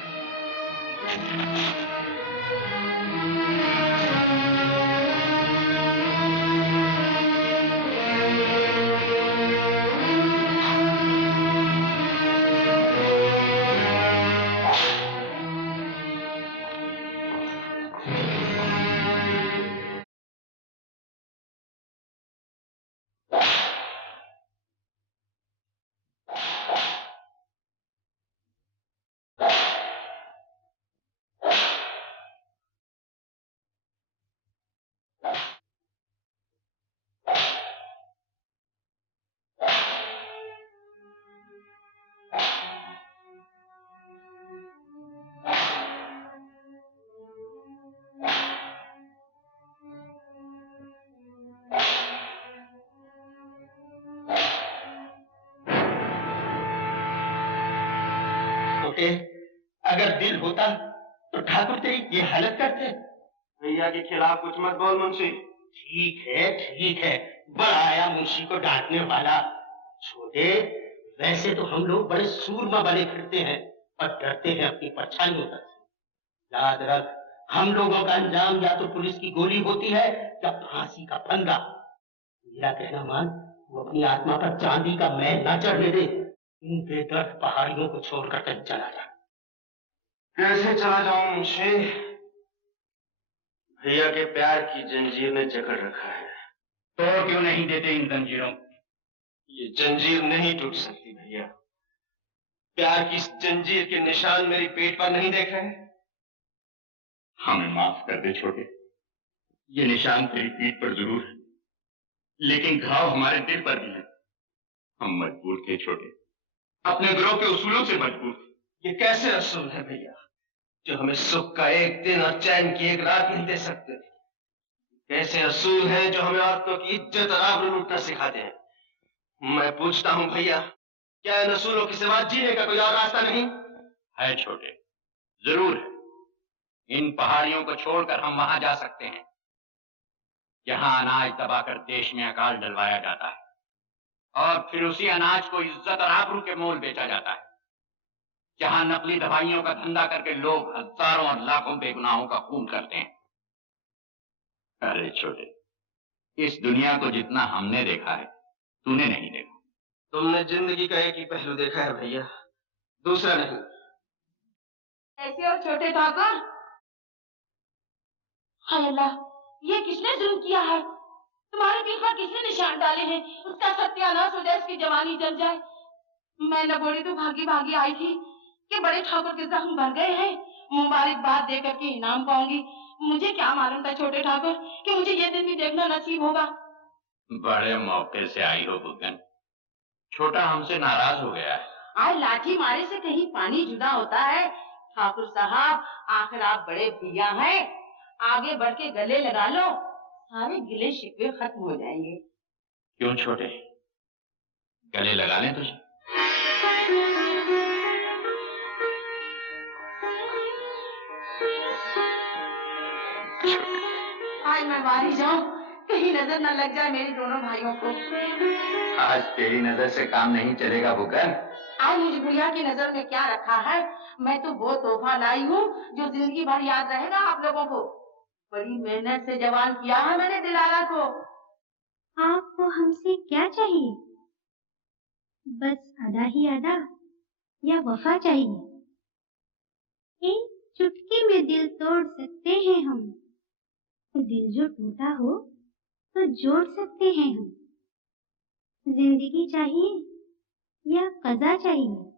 अगर दिल होता तो ठाकुर तेरी ये हालत करते। भैया के खिलाफ कुछ मत बोल मुंशी। ठीक है, बड़ा आया मुंशी को डांटने वाला। छोटे, वैसे तो हम लोग बड़े सूरमा बने फिरते हैं और डरते हैं अपनी परछाइयों तक से। याद रख, हम लोगों का अंजाम या तो पुलिस की गोली होती है या फांसी का फंदा। मेरा कहना मान, वो अपनी आत्मा पर चांदी का मैल ना चढ़ने दे। इन बेदर्द पहाड़ियों को छोड़कर कहीं चला जा। कैसे चला जाऊं मुंशी? भैया के प्यार की जंजीर ने जकड़ रखा है। तोड़ क्यों नहीं देते इन जंजीरों? ये जंजीर नहीं टूट सकती भैया। प्यार की इस जंजीर के निशान मेरी पेट पर नहीं देख रहे? हमें माफ कर दे छोटे, ये निशान तेरी पीठ पर जरूर है, लेकिन घाव हमारे दिल पर भी है। हम मजबूर थे छोटे, अपने गिरोह के उसूलों से मजबूर थे। ये कैसे असूल है भैया जो हमें सुख का एक दिन और चैन की एक रात नहीं दे सकते? कैसे असूल हैं जो हमें औरतों की इज्जत और आबरू लूटना सिखाते हैं? मैं पूछता हूं भैया, क्या इन असूलों के सिवा जीने का कोई और रास्ता नहीं है? छोटे, जरूर है। इन पहाड़ियों को छोड़कर हम वहां जा सकते हैं जहां अनाज दबाकर देश में अकाल डलवाया जाता है और फिर उसी अनाज को इज्जत और आबरू के मोल बेचा जाता है, जहां नकली दवाइयों का धंधा करके लोग हजारों और लाखों बेगुनाहों का खून करते हैं। अरे छोटे, इस दुनिया को जितना हमने देखा है तूने नहीं देखा। तुमने जिंदगी का एक ही पहलू देखा है भैया, दूसरा नहीं। ऐसे और छोटे ठाकुर, हाय अल्लाह, ये किसने जुल्म किया है? तुम्हारे दिल पर किसने निशान डाले हैं? उसका सत्यानाश हो जाए, उसकी जवानी जल जाए। मैं लगोड़ी तो भागी भागी आई थी कि बड़े ठाकुर के जख्म भर गए हैं, मुबारकबाद दे करके इनाम पाऊंगी। मुझे क्या मालूम था छोटे ठाकुर कि मुझे ये दिन भी देखना नसीब होगा। बड़े मौके से आई हो बुगन, छोटा हमसे नाराज हो गया है। आज लाठी मारे से कहीं पानी जुदा होता है? ठाकुर साहब, आखिर आप बड़े भैया हैं, आगे बढ़ के गले लगा लो, सारे गिले शिकवे खत्म हो जाएंगे। क्यों छोटे, गले लगा लें तुझे? आज मैं मारी जाऊं, कहीं नजर न लग जाए मेरे दोनों भाइयों को। आज तेरी नजर से काम नहीं चलेगा बुगन। आज मुझे बुढ़िया की नजर में क्या रखा है? मैं तो वो तोहफा लाई हूँ जो जिंदगी भर याद रहेगा आप लोगों को। बड़ी मेहनत से जवान किया है मैंने दिलारा को। आपको हमसे क्या चाहिए? बस अदा ही अदा या वफा चाहिए? एक चुटकी में दिल तोड़ सकते हैं हम, दिल जो टूटा हो तो जोड़ सकते हैं हम। जिंदगी चाहिए या कज़ा चाहिए?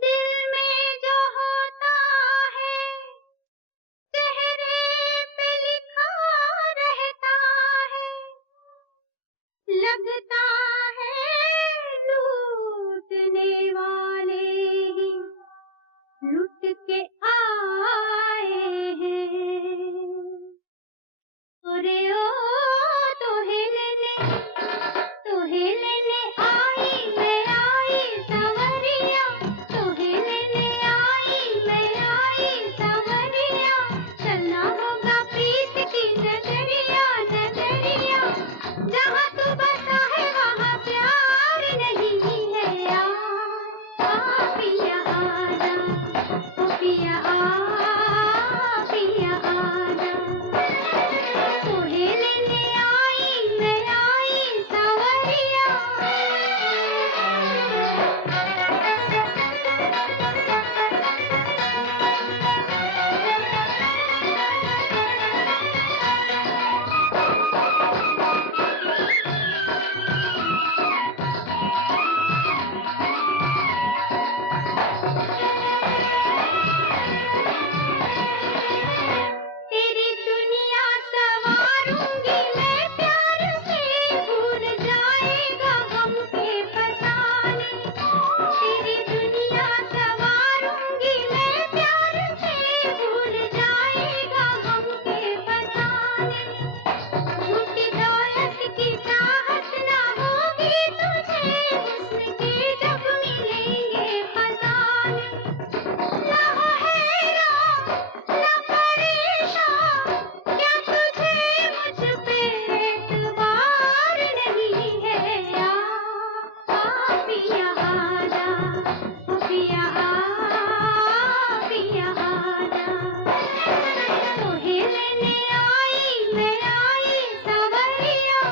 दिल में जो होता है चेहरे पे लिखा रहता है, लगता है लूटने वाले ही लुट के आए हैं। अरे ओ तोहे लेने आई सवरिया, तोहे लेने आई सवरिया, चलना होगा प्रीत की नजरिया, नजरिया, जहाँ तू बसा है वहाँ प्यार नहीं है यार। आ पिया आजा, ओ पिया पिया आजा, तोहे लेने आई सवरिया। तेरी दुनिया सवारूंगी मैं प्यार से, भूल जाएगा गम के फसाने। तेरी दुनिया सवारूंगी मैं प्यार से, भूल जाएगा गम के फसाने। झूठी दौलत की चाहत ना होगी तुझे, हुस्न के जब मिलेंगे खजाने। ना हो हैरान ना परेशान, क्या तुझे मुझ पे एतबार नहीं है यार। आ पिया आजा, ओ पिया आजा, तोहे लेने आई सवरिया।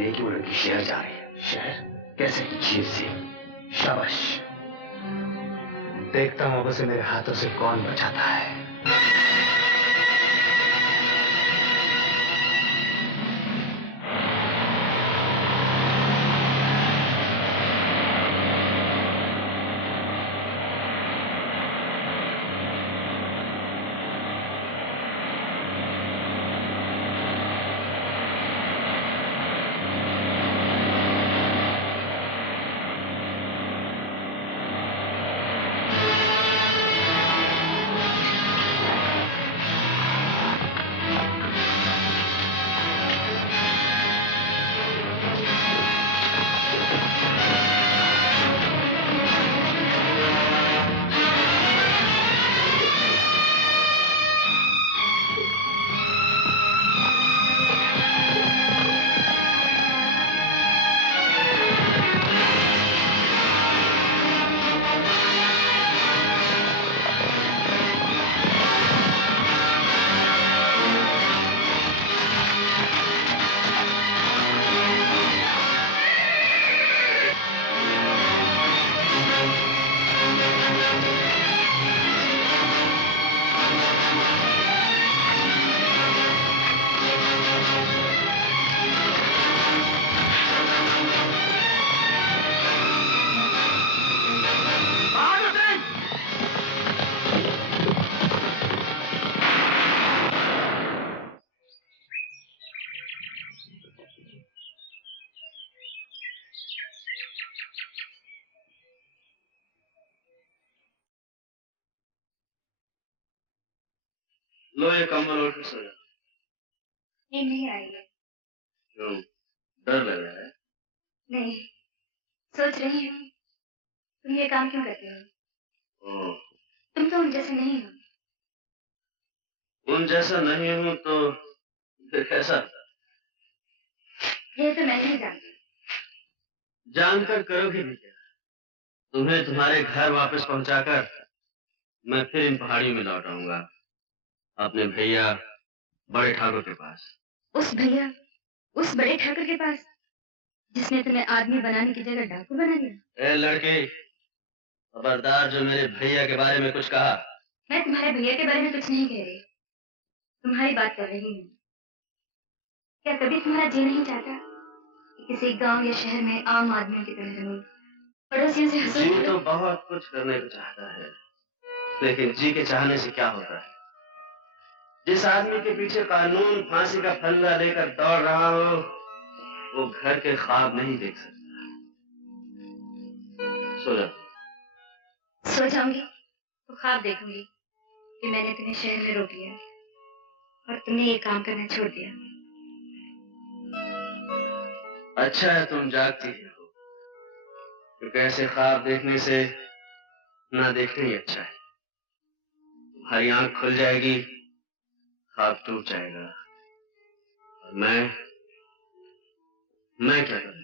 लिए कि वो लड़की शहर जा रही है। शहर? कैसे? जीप से। शाबाश। देखता हूं अब उसे मेरे हाथों से कौन बचाता है। लो ये कंबल ओढ़ के सो जा। नहीं आई है। क्यों, डर लग रहा है? नहीं, सोच रही हूँ तुम ये काम क्यों करते हो। तुम तो उन जैसे नहीं हो। उन जैसा नहीं हूँ तो फिर कैसा? ये तो मैं नहीं जानती। जानकर करोगे भी क्या? तुम्हें तुम्हारे घर वापस पहुंचाकर मैं फिर इन पहाड़ियों में लौट आऊंगा, अपने भैया बड़े ठाकुर के पास। उस भैया, उस बड़े ठाकुर के पास जिसने तुम्हें आदमी बनाने की जगह डाकू बना दिया। ए लड़की, खबरदार जो मेरे भैया के बारे में कुछ कहा। मैं तुम्हारे भैया के बारे में कुछ नहीं कह रही, तुम्हारी बात कर रही हूँ। क्या कभी तुम्हारा जी नहीं चाहता कि किसी गांव या शहर में आम आदमियों की तरह रहूं, पड़ोसियों से हंसूं? जी तो बहुत कुछ करने को चाहता है, लेकिन जी के चाहने से क्या होता है? जिस आदमी के पीछे कानून फांसी का फंदा लेकर दौड़ रहा हो, वो घर के ख्वाब नहीं देख सकता। सो जा। सो जाऊंगी तो ख्वाब देखूंगी कि मैंने तुम्हें शहर में रोक लिया और तुमने ये काम करना छोड़ दिया। अच्छा है तुम जागती हो, क्योंकि ऐसे ख्वाब देखने से ना देखना ही अच्छा है। तुम्हारी आंख खुल जाएगी, ख्वाब टूट जाएगा, और मैं क्या करूंगा?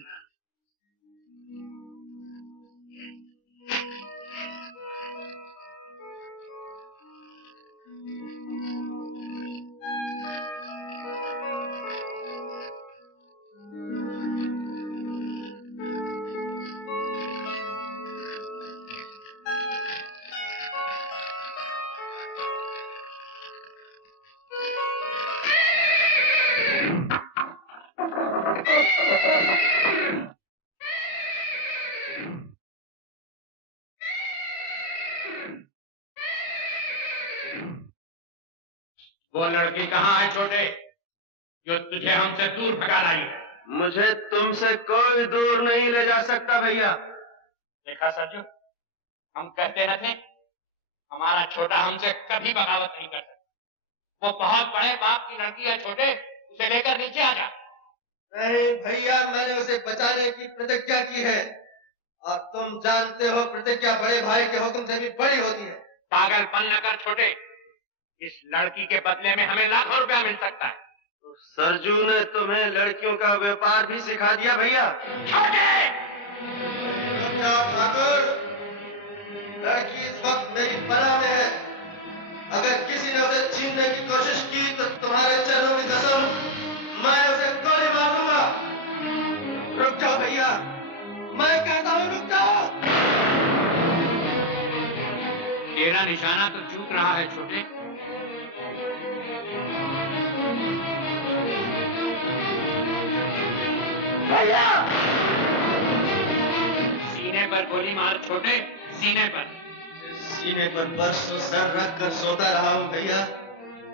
वो लड़की कहाँ है छोटे, जो तुझे हमसे दूर भगा लाई है? मुझे तुमसे कोई दूर नहीं ले जा सकता भैया। देखा सरजू, हम कहते न थे हमारा छोटा हमसे कभी बगावत नहीं कर सकता। वो बहुत बड़े बाप की लड़की है छोटे, उसे लेकर नीचे आ जा। नहीं भैया, मैंने उसे बचाने की प्रतिज्ञा की है, और तुम जानते हो प्रतिज्ञा बड़े भाई के हुक्म से भी बड़ी होती है। पागलपन न कर छोटे, इस लड़की के बदले में हमें लाखों रुपया मिल सकता है। तो सरजू ने तुम्हें लड़कियों का व्यापार भी सिखा दिया भैया। छोटे! ठाकुर, लड़की इस वक्त मेरी पनाह में है। अगर किसी ने उसे छीनने की कोशिश की तो तुम्हारे चरणों की कसम, मैं उसे गोली मार दूंगा। भैया। सीने पर गोली मार छोटे, सीने पर। सीने पर बरसों सर रख कर सोता रहा हूँ भैया,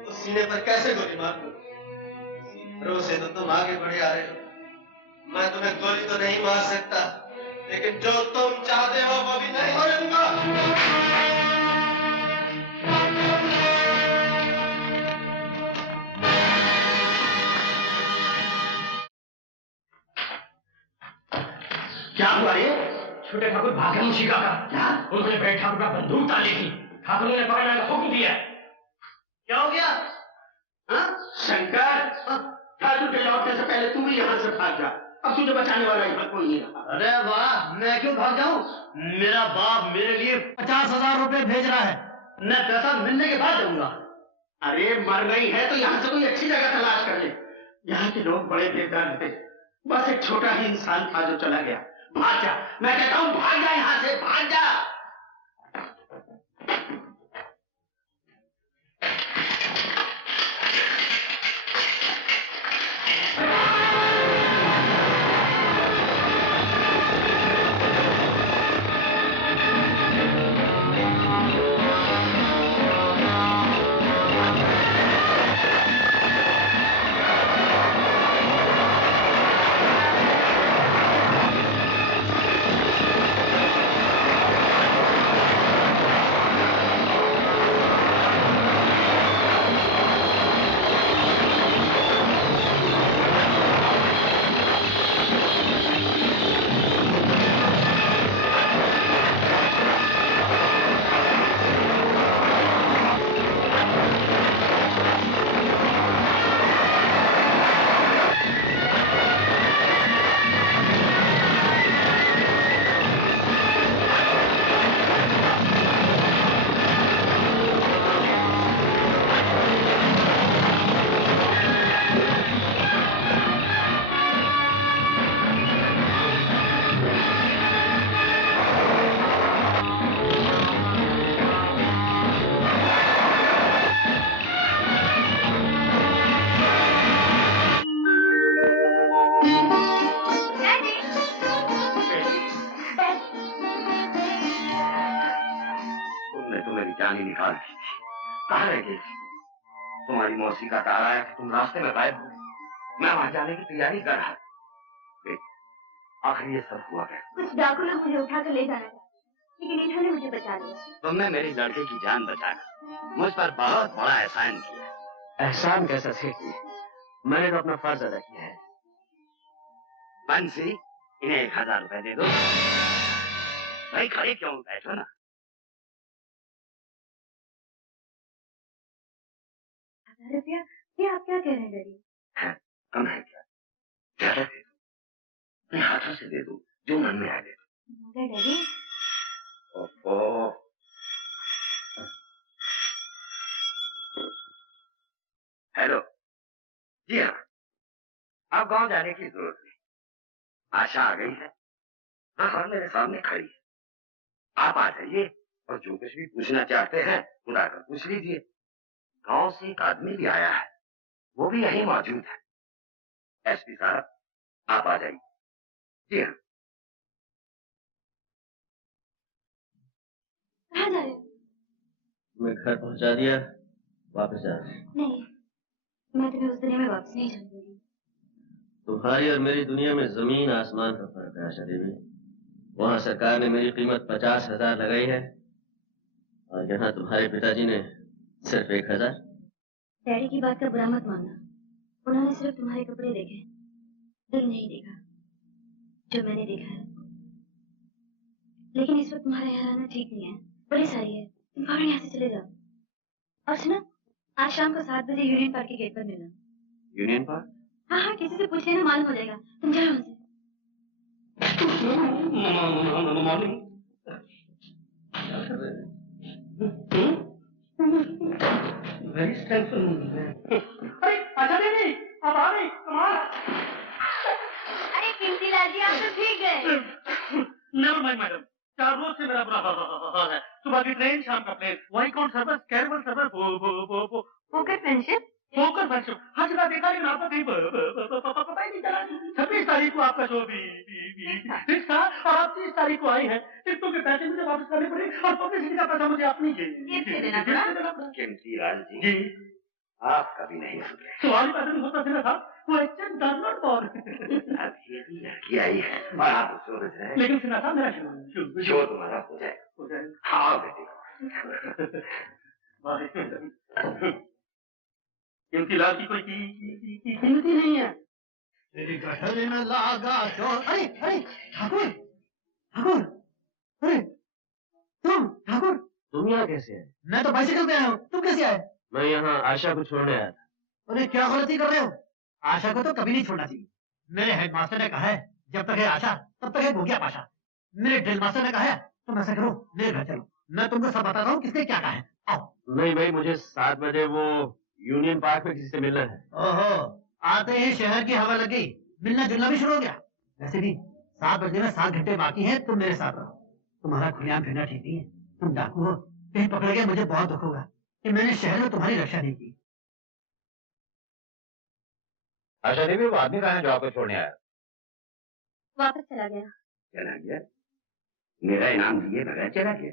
तो सीने पर कैसे गोली मार दूं? से तो तुम आगे बढ़े आ रहे हो। मैं तुम्हें गोली तो नहीं मार सकता, लेकिन जो तुम चाहते हो वो भी नहीं होने दूंगा। क्या हुआ ये? छोटे ठाकुर भागे मुशिका का। क्या? उन्होंने बड़े ठाकुर का बंदूक डाली थी। ठाकुर ने पकड़ने का हुक्म दिया। क्या हो गया? शंकर, ठाकुर के लौटने से पहले तू भी यहाँ से भाग जा। अब तुझे बचाने वाला यहाँ कोई नहीं रहा। अरे वाह, मैं क्यों भाग जाऊं? मेरा बाप मेरे लिए 50,000 रुपए भेज रहा है। मैं पैसा मिलने के बाद दूंगा। अरे मर गई है तो यहाँ से कोई अच्छी जगह तलाश कर ले। यहाँ के लोग बड़े बेदर्द थे, बस एक छोटा ही इंसान था जो चला गया। भाग जा, मैं कहता हूँ भाग जा यहाँ से, भाग जा। कहाँ रह गई? तुम्हारी मौसी का तार आया कि तुम रास्ते में गायब हो गए। मैं वहां जाने की तैयारी कर रहा था। आखिर ये सब हुआ क्या? कुछ डाकू लोग मुझे उठाकर ले जाना चाहते, लेकिन इन्होंने मुझे बचा लिया। तुमने मेरी लड़के की जान बचाकर मुझ पर बहुत बड़ा एहसान किया। एहसान कैसा सेठ जी? मैंने तो अपना फर्ज अदा किया है। बंसी, इन्हें 1000 रुपए दे दो। भाई खड़े क्यों बैठो ना। 1000 रुपया? ये आप क्या कह रहे हैं डैडी? कम है क्या? ज्यादा दे दो, अपने हाथों से दे दो, जो मन में आ दे दो। मगर डैडी, ओहो, हेलो, जी हाँ, आप गांव जाने की जरूरत नहीं। आशा आ गई है, हाँ मेरे सामने खड़ी है। आप आ जाइए और जो कुछ भी पूछना चाहते हैं खुदा कर पूछ लीजिए। गांव से एक आदमी भी आया है, वो भी यहीं मौजूद है। एसपी साहब, आप आ जाइए। जी हाँ। कहाँ जा रहे हो? मैं घर पहुंचा दिया, वापस जा। नहीं, मैं तुम्हें उस दुनिया में वापस नहीं जाने दूंगी। तुम्हारी और मेरी दुनिया में जमीन आसमान का फर्क है आशा देवी। वहाँ सरकार ने मेरी कीमत 50,000 लगाई है और यहाँ तुम्हारे पिताजी ने सिर्फ 1,000। डैडी की बात का बुरा मत मानना, उन्होंने सिर्फ तुम्हारे कपड़े देखे, दिल नहीं देखा जो मैंने देखा है। लेकिन इस वक्त तुम्हारा यहाँ आना ठीक नहीं है, बड़ी सारी है, तुम फौरन यहाँ से चले जाओ। और सुनो, आज शाम को 7 बजे यूनियन पार्क के गेट पर मिलना। Union park? हाँ हाँ, किसी से पूछ लेना, मालूम हो जाएगा। तुम जाओ यहाँ से। Very stressful. अरे अच्छा नहीं, अब आ गई, कमाल। अरे कीमती लाल जी, आप तो ठीक गए। Never mind, madam. 4 रोज से मेरा बुरा हाल है। सुबह की ट्रेन, शाम का प्लेन, वही कौन service, Caravelle service, Fokker Friendship. Fokker Friendship. हर जगह देखा, लेकिन आपको कहीं पता ही नहीं चला। 26 तारीख को आपका जो भी था, और आप 30 तारीख को आई है, टिकटों के पैसे मुझे वापस करने पड़े और पब्लिसिटी का पैसा मुझे अपनी जेब से देना पड़ा। कीमती लाल जी, जी आप कभी नहीं सुधरे। सवाल पैसा नहीं होता सीधा था, वो एक्चुअली डर नॉट फॉर। अब ये भी लड़की आई है और आप सोच रहे हैं, लेकिन सुना था मेरा शो तुम्हारा हो जाए। हाँ बेटी, कीमती लाल की कोई कीमती नहीं है। तेरी गठरी में लागा चोर। अरे अरे ठाकुर, ठाकुर, अरे ठाकुर, तुम यहाँ कैसे हैं? मैं तो बाइसिकल पे आया हूँ, तुम कैसे आए? मैं यहाँ आशा को छोड़ने आया था। अरे क्या गलती कर रहे हो? आशा को तो कभी नहीं छोड़ना चाहिए। मेरे हेडमास्टर ने कहा है, जब तक है आशा तब तक है भूखिया पाशा। मेरे ड्रिल मास्टर ने कहा है, तुम ऐसा करो, मेरे घर चलो, मैं तुमको सब बताता हूँ किसने क्या कहा है। आओ। नहीं भाई, मुझे 7 बजे वो यूनियन पार्क में किसी से मिलना है। ओहो, आते ही शहर की हवा लग गई, मिलना जुलना भी शुरू हो गया। वैसे भी 7 बजे में 7 घंटे बाकी हैं, तुम मेरे साथ रहो। तुम्हारा खुलेआम फिरना ठीक नहीं है, तुम डाकू हो, कहीं पकड़ गए मुझे बहुत दुख होगा कि मैंने शहर में तुम्हारी रक्षा नहीं की। आशा देवी, वो आदमी कहाँ है जो आपको छोड़ने आया? वापस चला गया। चला गया? मेरा इनाम दिए बगैर चला गया?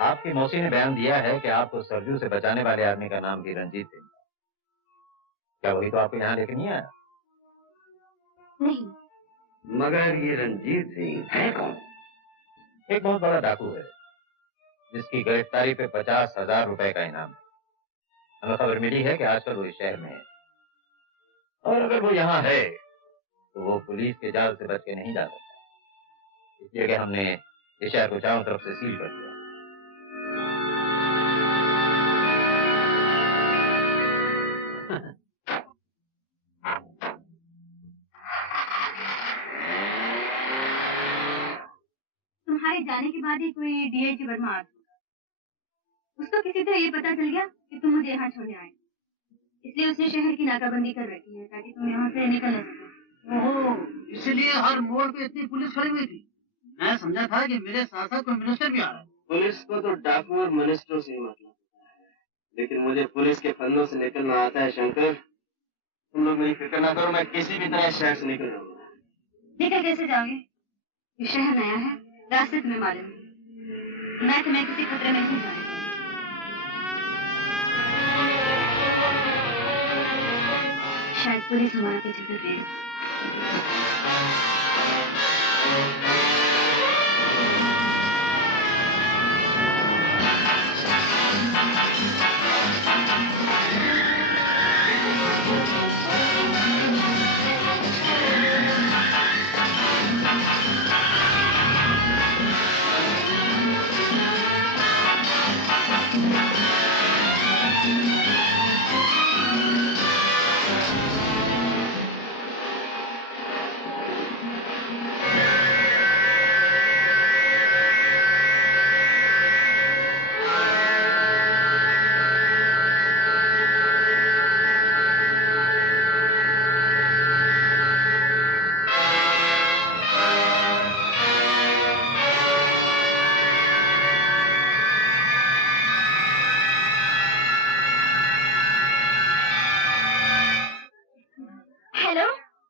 आपकी मौसी ने बयान दिया है कि आपको सरजू से बचाने वाले आदमी का नाम भी रंजीत सिंह। क्या वही तो आपको यहाँ लेके नहीं आया? नहीं। मगर ये रंजीत सिंह है कौन? एक बहुत बड़ा डाकू है जिसकी गिरफ्तारी पे 50,000 रुपए का इनाम है। हमें खबर मिली है कि आजकल वो इस शहर में है, और अगर वो यहाँ है तो वो पुलिस के जाल से बच के नहीं जा सकता। इसलिए कि हमने इस शहर को चारों तरफ से सील कर दिया। तुम्हारे जाने के बाद ही कोई डीआईजी वर्मा आ गया। उसको किसी तरह ये पता चल गया कि तुम मुझे यहाँ छोड़ने आए, इसलिए उसने शहर की नाकाबंदी कर रखी है ताकि तुम यहाँ से निकल न सको। ओहो, इसलिए हर मोड़ पे इतनी पुलिस खड़ी हुई थी। मैं समझा था कि मेरे साथ साथ कोई मिनिस्टर भी आ रहा है। पुलिस को तो डाकू और मिनिस्टरों से ही मतलब है, लेकिन मुझे पुलिस के फंदों से निकलना आता है। शंकर, तुम लोग मेरी फिक्र ना करो, मैं किसी भी तरह शहर से निकल जाऊंगा। निकल कैसे जाओगे? ये शहर नया है, रास्ते तुम्हें मालूम है। मैं तुम्हें किसी खतरे में नहीं जाने दूंगी। शायद पुलिस हमारा पीछे कर रही है।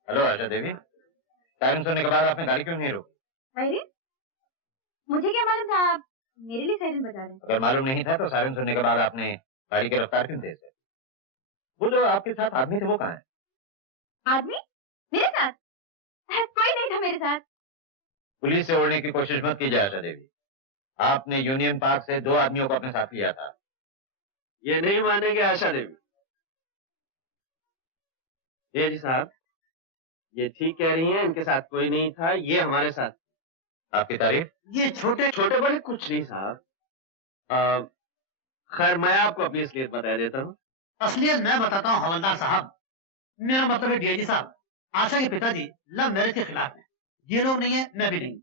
हेलो आशा देवी, सायरन सुनने के बाद आपने गाड़ी क्यों नहीं रोकी? अरे, मुझे क्या मालूम था आप मेरे लिए सायरन बजा रहे हैं? अगर मालूम नहीं था तो सायरन सुनने के बाद आपने गाड़ी की रफ्तार क्यों तेज कर? वो जो आपके साथ आदमी थे वो कहाँ है? आदमी? मेरे साथ? कोई नहीं था मेरे साथ। पुलिस से उड़ने की कोशिश मत कीजिए आशा देवी। आपने यूनियन पार्क से 2 आदमियों को अपने साथ लिया था। ये नहीं मानेंगे आशा देवी। ये जी साहब, ये ठीक कह रही हैं, इनके साथ कोई नहीं था, ये हमारे साथ। आपकी तारीफ? ये छोटे छोटे बड़े कुछ नहीं साहब। खैर, मैं आपको अपनी असलियत बता देता हूँ। असलियत मैं बताता हूँ हवलदार साहब। मेरा मतलब है डीआईजी साहब, आशा के पिताजी लव मैरिज के खिलाफ हैं। ये लोग नहीं है, मैं भी नहीं।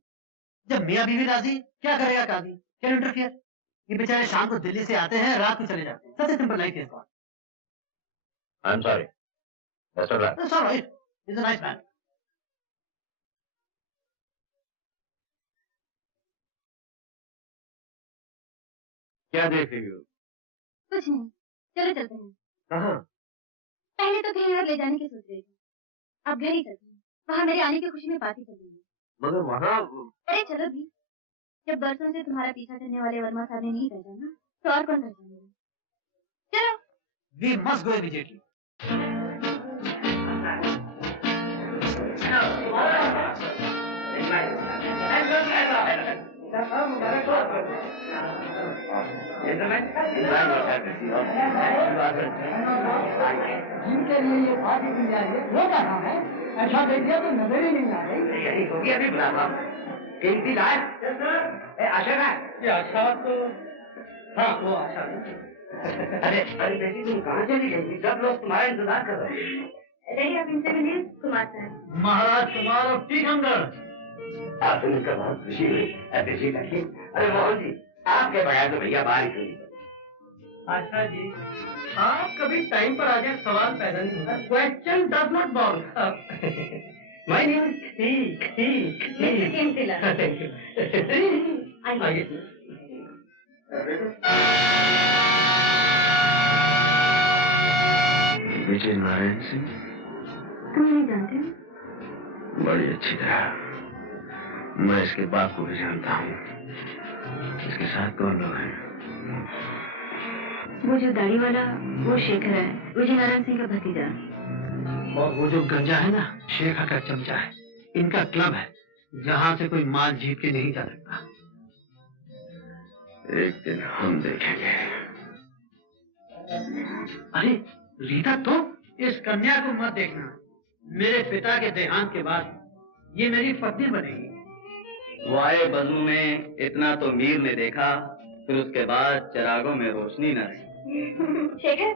जब मियाँ बीवी राजी, क्या करेगा काजी? क्या इंटरफियर? ये बेचारे शाम को दिल्ली से आते हैं, रात को चले जाते हैं। सबसे सिंपल लाइफ है। I'm sorry. That's all right. That's all right. He's a nice man. क्या देख रही हो? कुछ नहीं, चलो चलते हैं। कहाँ? पहले तो कहीं और ले जाने की सोच रही थी, अब घर ही चलते हैं। वहाँ मेरे आने की खुशी में पार्टी चलेगी। मगर वहाँ अरे चलो भी, जब बरसों से तुम्हारा पीछा करने वाले वर्मा साहब ने नहीं पहचाना तो और कौन पहचानेगा? चलो। We must go immediately. जिनके लिए ये पार्टी दी जा रही है वो कहाँ है? ऐसा देखिए तो नजर ही नहीं आ रही। यही होगी अभी बुलावा। कीमती लाल, आशा का? ये आशा तो हाँ वो आशा। अरे बेटी तुम कहाँ चली गई थी? सब लोग तुम्हारा इंतजार कर रहे हैं। रही आप इनसे मिलिए कुमार साहब। महाराज कुमार और टीकमगढ़। आपसे मिलकर बहुत खुशी हुई। अरे मोहन जी, आपके बगैर तो भैया बाहर ही नहीं। आशा जी, आप कभी टाइम पर आ जाए सवाल पैदा नहीं होता। Question does not ball. My name ठीक मिस्टर केमतिला। आइए। विजय नारायण सिंह तुम नहीं जानते? बड़ी अच्छी तरह। मैं इसके बाप को भी जानता हूँ। इसके साथ कौन लोग हैं? वो जो दाढ़ी वाला वो शेखर है, विजय नारायण सिंह का भतीजा। और वो जो गंजा है ना, शेखर का चमचा है। इनका क्लब है जहाँ से कोई माल जीत के नहीं जा सकता। एक दिन हम देखेंगे। अरे रीता, तो इस कन्या को मत देखना। मेरे पिता के देहांत के बाद ये मेरी पत्नी बनेगी। वाए बजू में इतना तो मीर ने देखा, फिर उसके बाद चिरागों में रोशनी न रही। शेखर,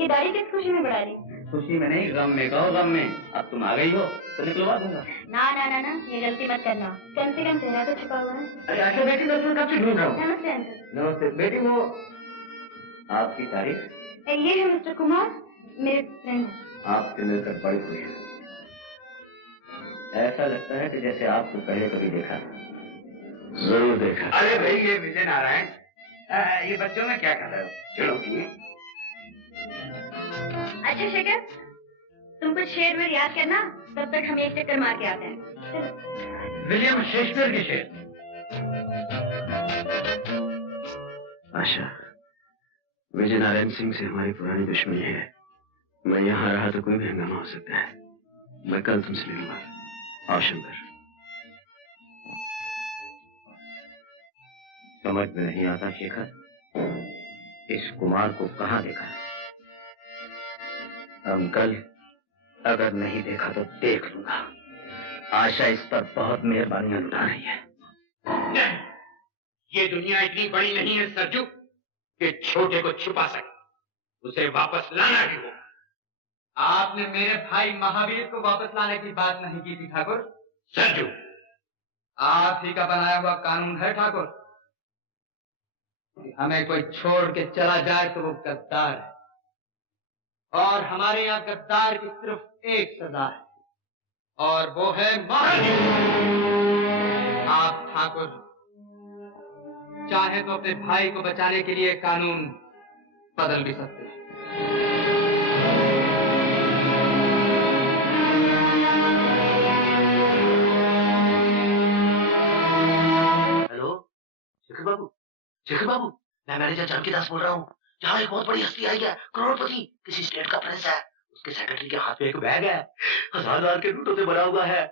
ये दाढ़ी किस खुशी में बढ़ा रही? खुशी में नहीं, गम में। कहो गम में। अब तुम आ गई हो तो निकलवा दूंगा। ना ना ना ना, ये गलती मत करना। कम से कम चेहरा तो छुपा हुआ है। अरे आशा बेटी, मैं तुम्हें कब से ढूंढ रहा हूँ। नमस्ते अंकल। नमस्ते बेटी। वो आपकी तारीफ? ये है मिस्टर कुमार, मेरे फ्रेंड हैं। आपसे मिलकर बड़ी खुश है। ऐसा लगता है कि जैसे आपको पहले कभी देखा। जरूर देखा। अरे भाई, ये विजय नारायण, ये बच्चों में क्या कर रहे हो? चलो की। अच्छा शेखर, तुम कुछ शेर वेर याद करना, तब तक हम एक चक्कर मार के आते हैं। विलियम शेक्सपियर के शेर। आशा, विजय नारायण सिंह से हमारी पुरानी दुश्मनी है। मैं यहाँ रहा तो कोई भी हंगामा हो सकता है। मैं कल तुमसे मिलूंगा। आओ शंकर। समझ में नहीं आता शेखर, इस कुमार को कहाँ देखा? अंकल, अगर नहीं देखा तो देख लूंगा। आशा इस पर बहुत मेहरबानियां लुटा रही है। नहीं, ये दुनिया इतनी बड़ी नहीं है सरजू कि छोटे को छुपा सके। उसे वापस लाना भी हो। आपने मेरे भाई महावीर को वापस लाने की बात नहीं की थी ठाकुर। सरजू, आप ही का बनाया हुआ कानून है ठाकुर। हमें कोई छोड़ के चला जाए तो वो गद्दार है, और हमारे यहाँ गद्दार की सिर्फ एक सजा है, और वो है मौत। आप ठाकुर चाहे तो अपने भाई को बचाने के लिए कानून बदल भी सकते हैं। हेलो शेखर बाबू, मैं मैनेजर जानकी दास बोल रहा हूँ। यहाँ एक बहुत बड़ी हस्ती आई है, करोड़पति, किसी स्टेट का प्रिंस है। उसके सेक्रेटरी के हाथ में एक बैग है, 1000 के नोटों से भरा हुआ है।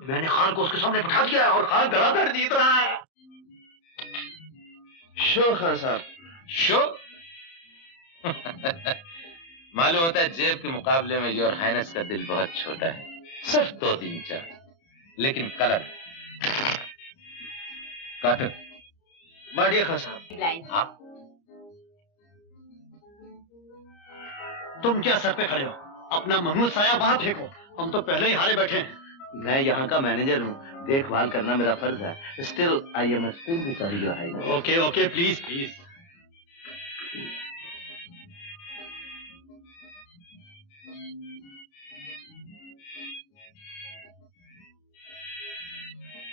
मैंने खान को उसके सामने बिठा दिया और खान धड़ाधड़ जीत रहा है। शो खान साहब, शो? मालूम होता है जेब के मुकाबले में योर हाइनेस का दिल बहुत छोटा है। सिर्फ 2-3 चार, लेकिन कलर कॉटन। बढ़िया खान साहब। हाँ, तुम क्या सर पे खड़े हो? अपना महमूद साया वहां फेंको। हम तो पहले ही हारे बैठे हैं। मैं यहाँ का मैनेजर हूँ, देखभाल करना मेरा फर्ज है। Still I am extremely sorry your highness. Okay okay, please please.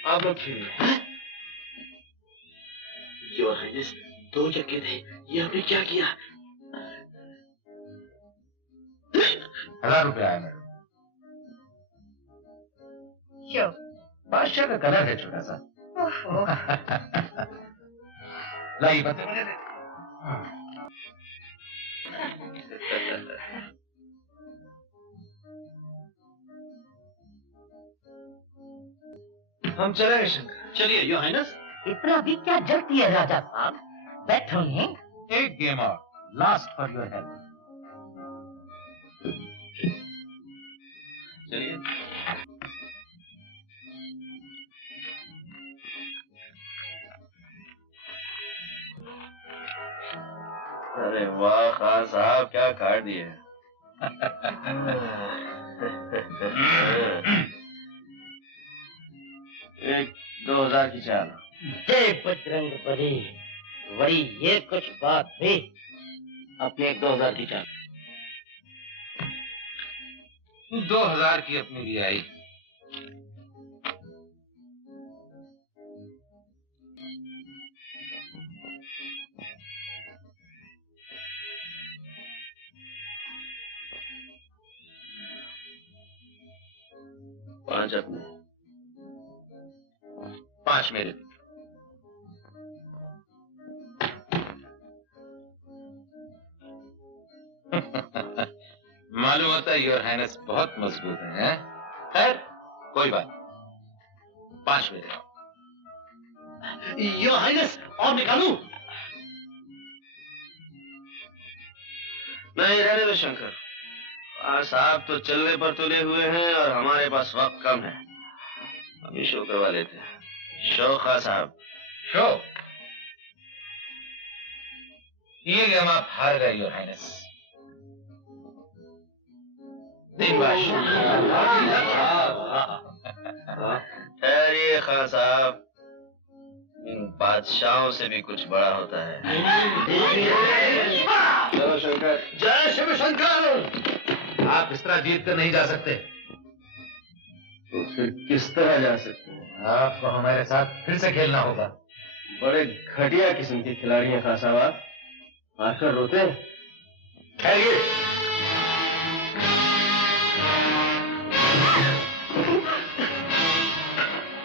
आप लोग खेलिए। योर हाइनेस, 2 चक्के थे, ये हमने क्या किया? 1000 रुपया है मैडम। क्यों? बादशाह का कलर है छोटा सा। लाई बता मुझे दे। हम चलेंगे शंकर। चलिए योर हाइनेस। इतना भी क्या जल्दी है राजा साहब, बैठिए। एक गेम और, लास्ट फॉर योर हेल्प। चलिए। अरे वाह खान साहब, क्या काट दिए। 1-2000 की चाल। जय बजरंग बली, वही ये कुछ बात हुई। अपने 1-2000 की चाल। 2000 की अपनी भी आई। पांच अपने। 5 मेरे। मालूम होता है योर हाइनेस बहुत मजबूत है। खैर कोई बात, 5 मेरे। योर हाइनेस, और निकालूं? नहीं, रहने दो शंकर। साहब तो चलने पर तुले हुए हैं और हमारे पास वक्त कम है। हम ही शो करवा लेते हैं। शो खान साहब। शो? ये गेम आप हार गए योर हाइनेस। ठहरिए खान साहब, इन बादशाहों से भी कुछ बड़ा होता है। चलो शंकर। जय शिव शंकर। आप इस तरह जीत कर नहीं जा सकते। तो फिर किस तरह जा सकते हैं? आपको हमारे साथ फिर से खेलना होगा। बड़े घटिया किस्म के खिलाड़ी हैं खान साहब आप, आकर रोते हैं। ठहरिए।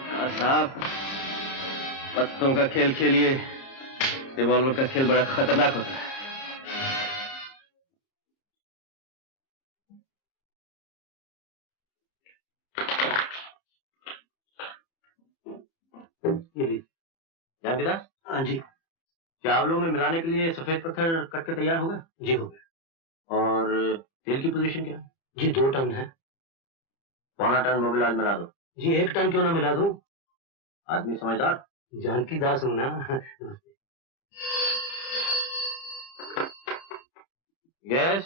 खान साहब, पत्तों का खेल खेलिए, रिवॉल्वर का खेल बड़ा खतरनाक होता है। जावेदास। हाँ जी। चावलों में मिलाने के लिए सफेद पत्थर कट तैयार हो गया? जी हो गया। और तेल की पोजीशन क्या है? जी 2 टन है। 1.25 टन मोबिलाज मिला दो। जी 1 टन क्यों ना मिला दूं? आदमी समझदार। जानकी दास हूं ना। यस,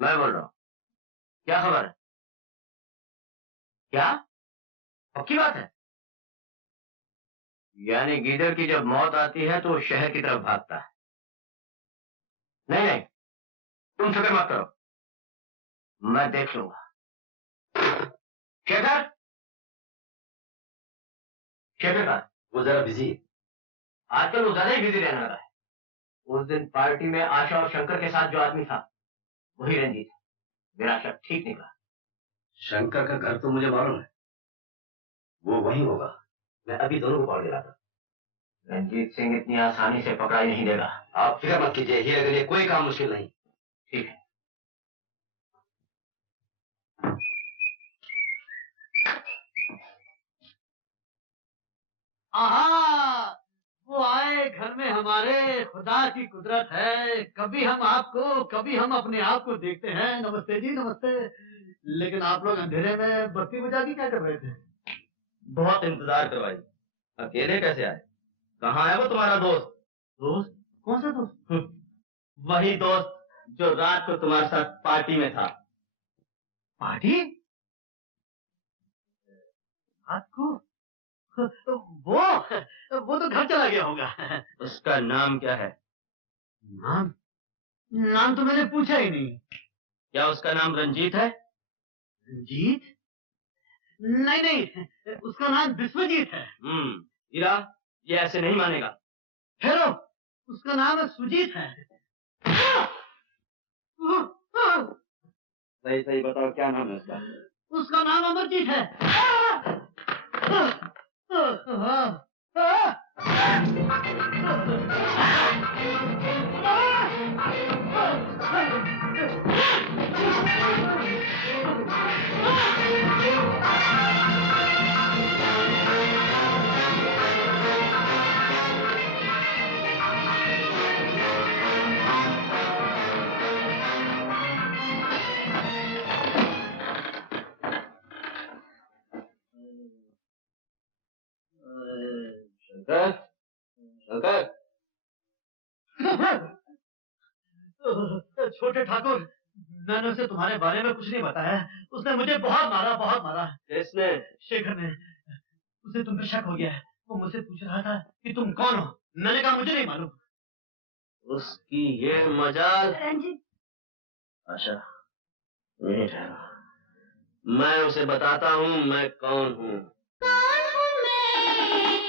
मैं बोल रहा हूँ। क्या खबर है? क्या पक्की बात है? यानी गीदड़ की जब मौत आती है तो वो शहर की तरफ भागता है। नहीं नहीं, तुम फिक्र मत करो, मैं देख लूंगा। शेखर, शेखर का वो जरा बिजी है आजकल। वो ज्यादा ही बिजी रहने लगा है। उस दिन पार्टी में आशा और शंकर के साथ जो आदमी था वही रंजीत है। मेरा शक ठीक निकला। शंकर का घर तो मुझे मालूम है, वो वहीं होगा। मैं अभी दोनों को पकड़ के लाता। रंजीत सिंह इतनी आसानी से पकड़ाई नहीं देगा। आप फिक्र मत कीजिए, हीरे के लिए कोई काम मुश्किल नहीं। ठीक है। आहा, वो आए घर में हमारे, खुदा की कुदरत है। कभी हम आपको, कभी हम अपने आप को देखते हैं। नमस्ते जी, नमस्ते। लेकिन आप लोग अंधेरे में बत्ती बुझा के क्या कर रहे थे? बहुत इंतजार करवाई, अकेले कैसे आए? कहाँ है वो तुम्हारा दोस्त? दोस्त? कौन सा दोस्त? वही दोस्त जो रात को तुम्हारे साथ पार्टी में था। पार्टी? रात को? वो तो घर चला गया होगा। उसका नाम क्या है? नाम? नाम तो मैंने पूछा ही नहीं। क्या उसका नाम रंजीत है? रंजीत? नहीं नहीं, उसका नाम विश्वजीत है। हीरा, ये ऐसे नहीं मानेगा। हेलो, उसका नाम सुजीत है। सही सही बताओ, क्या नाम है उसका? उसका नाम अमरजीत है। शंकर, शंकर। छोटे ठाकुर, मैंने उसे तुम्हारे बारे में कुछ नहीं बताया। उसने मुझे बहुत मारा, बहुत मारा। किसने? शेखर ने। उसे तुम पे शक हो गया है। वो मुझसे पूछ रहा था कि तुम कौन हो। मैंने कहा मुझे नहीं मालूम। उसकी ये मजाल। रंजित। आशा, यहीं ठहरो। मैं उसे बताता हूँ मैं कौन हूँ। कौन हूँ मैं,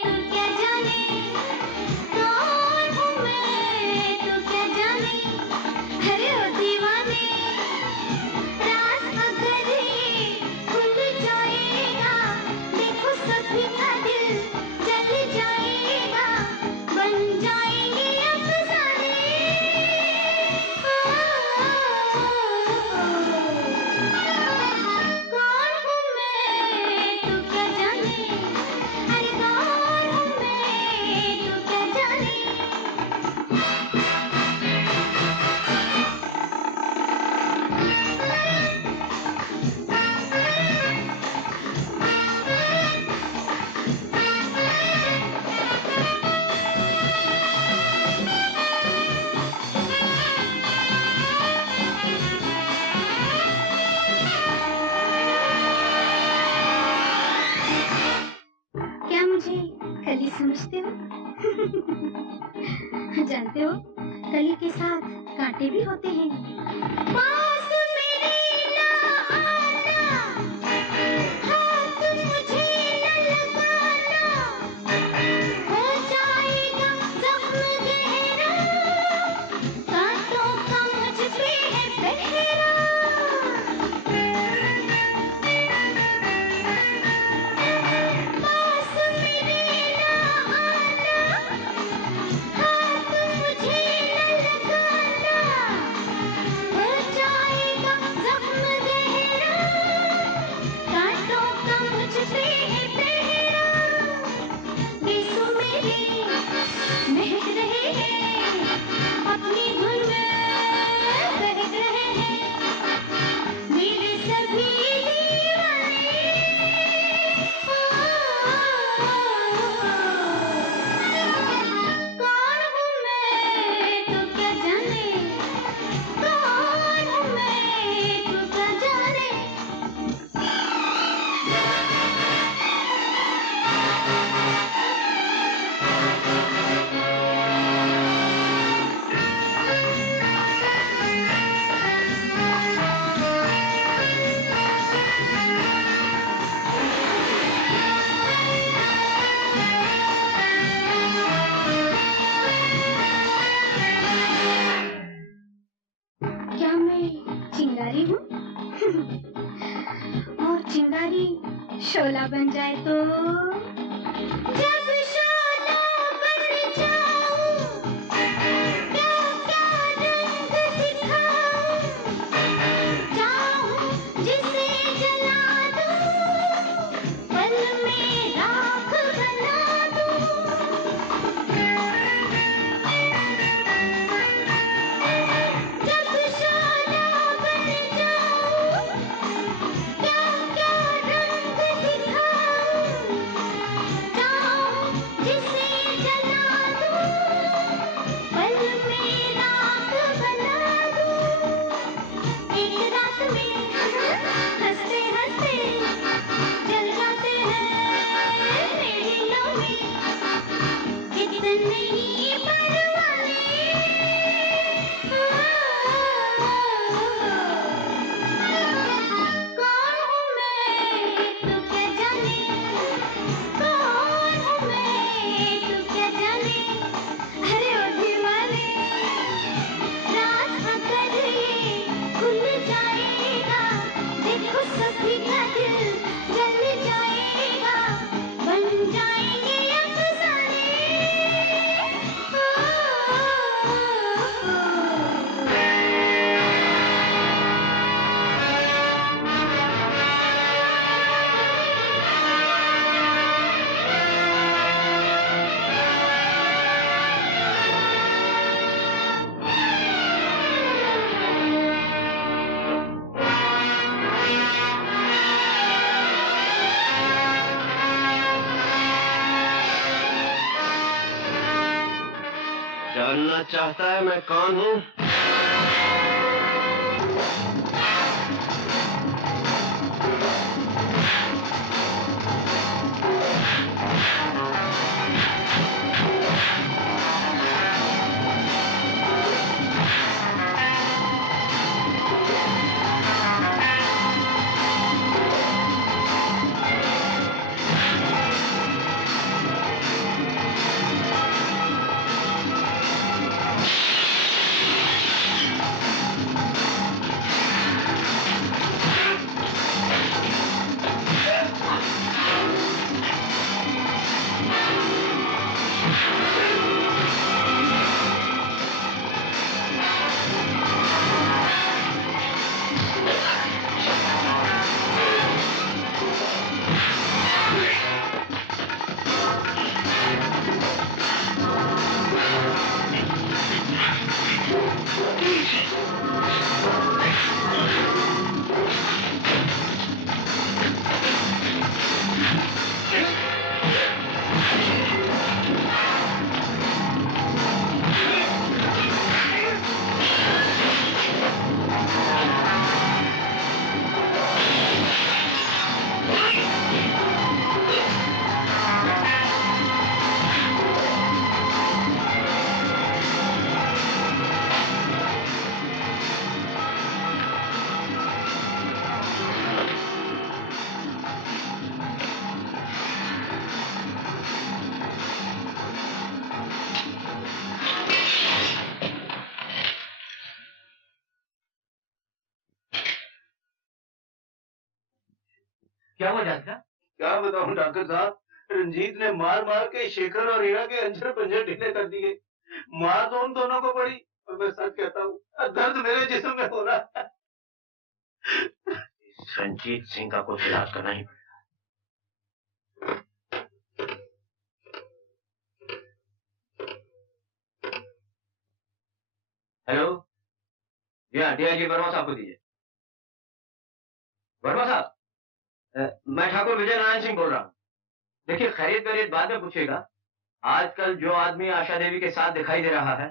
तू क्या जाने। कौन हूँ मैं, तू क्या जाने। अरे ओ दीवाने, राज अगर ये खुल जाएगा, देखो सभी का दिल जल जाएगा, बन जाएंगे अफसाने। कौन हूँ मैं, तू क्या जाने। अरे कौन हूँ मैं, तू क्या जाने। क्या मुझे कली समझते हो? जानते हो, कली के साथ कांटे भी होते हैं। पास मेरे ना आना, हाथ मुझे न लगाना, हो जाएगा जख्म गहरा, कांटों का मुझ पे है पहरा। पास मेरे ना आना, हाथ मुझे न लगाना, हो जाएगा जख्म गहरा, कांटों का मुझ पे है पहरा। बेसुमेरे महक रहे हैं, अपनी धुन में बहक रहे हैं, मेरे सभी दीवाने। कौन हूँ मैं, तू क्या जाने। कौन हूँ मैं, तू क्या जाने। क्या मैं चिंगारी हूँ? और चिंगारी शोला बन जाए तो? जब शोला बन जाऊं, क्या क्या रंग दिखाऊं, चाहूं जिसे जला दूं, पल में राख बना दूं। जब शोला बन जाऊं, क्या क्या रंग दिखाऊं, चाहूं जानना चाहता है मैं कौन हूँ? क्या हुआ जानका? क्या बताऊं डॉक्टर साहब, रंजीत ने मार मार के शेखर और हीरा के अंजर पंजर ढीले कर दिए। मार तो उन दोनों को पड़ी, और मैं सच कहता हूँ दर्द मेरे जिस्म में हो रहा है। रंजीत सिंह का कुछ इलाज करना ही पड़ेगा। हेलो, जी हाँ, डीआईजी वर्मा साहब को दीजिए। वर्मा साहब, मैं ठाकुर विजय नारायण सिंह बोल रहा हूँ। देखिए, खैरियत वैरियत बाद में पूछिएगा। आजकल जो आदमी आशा देवी के साथ दिखाई दे रहा है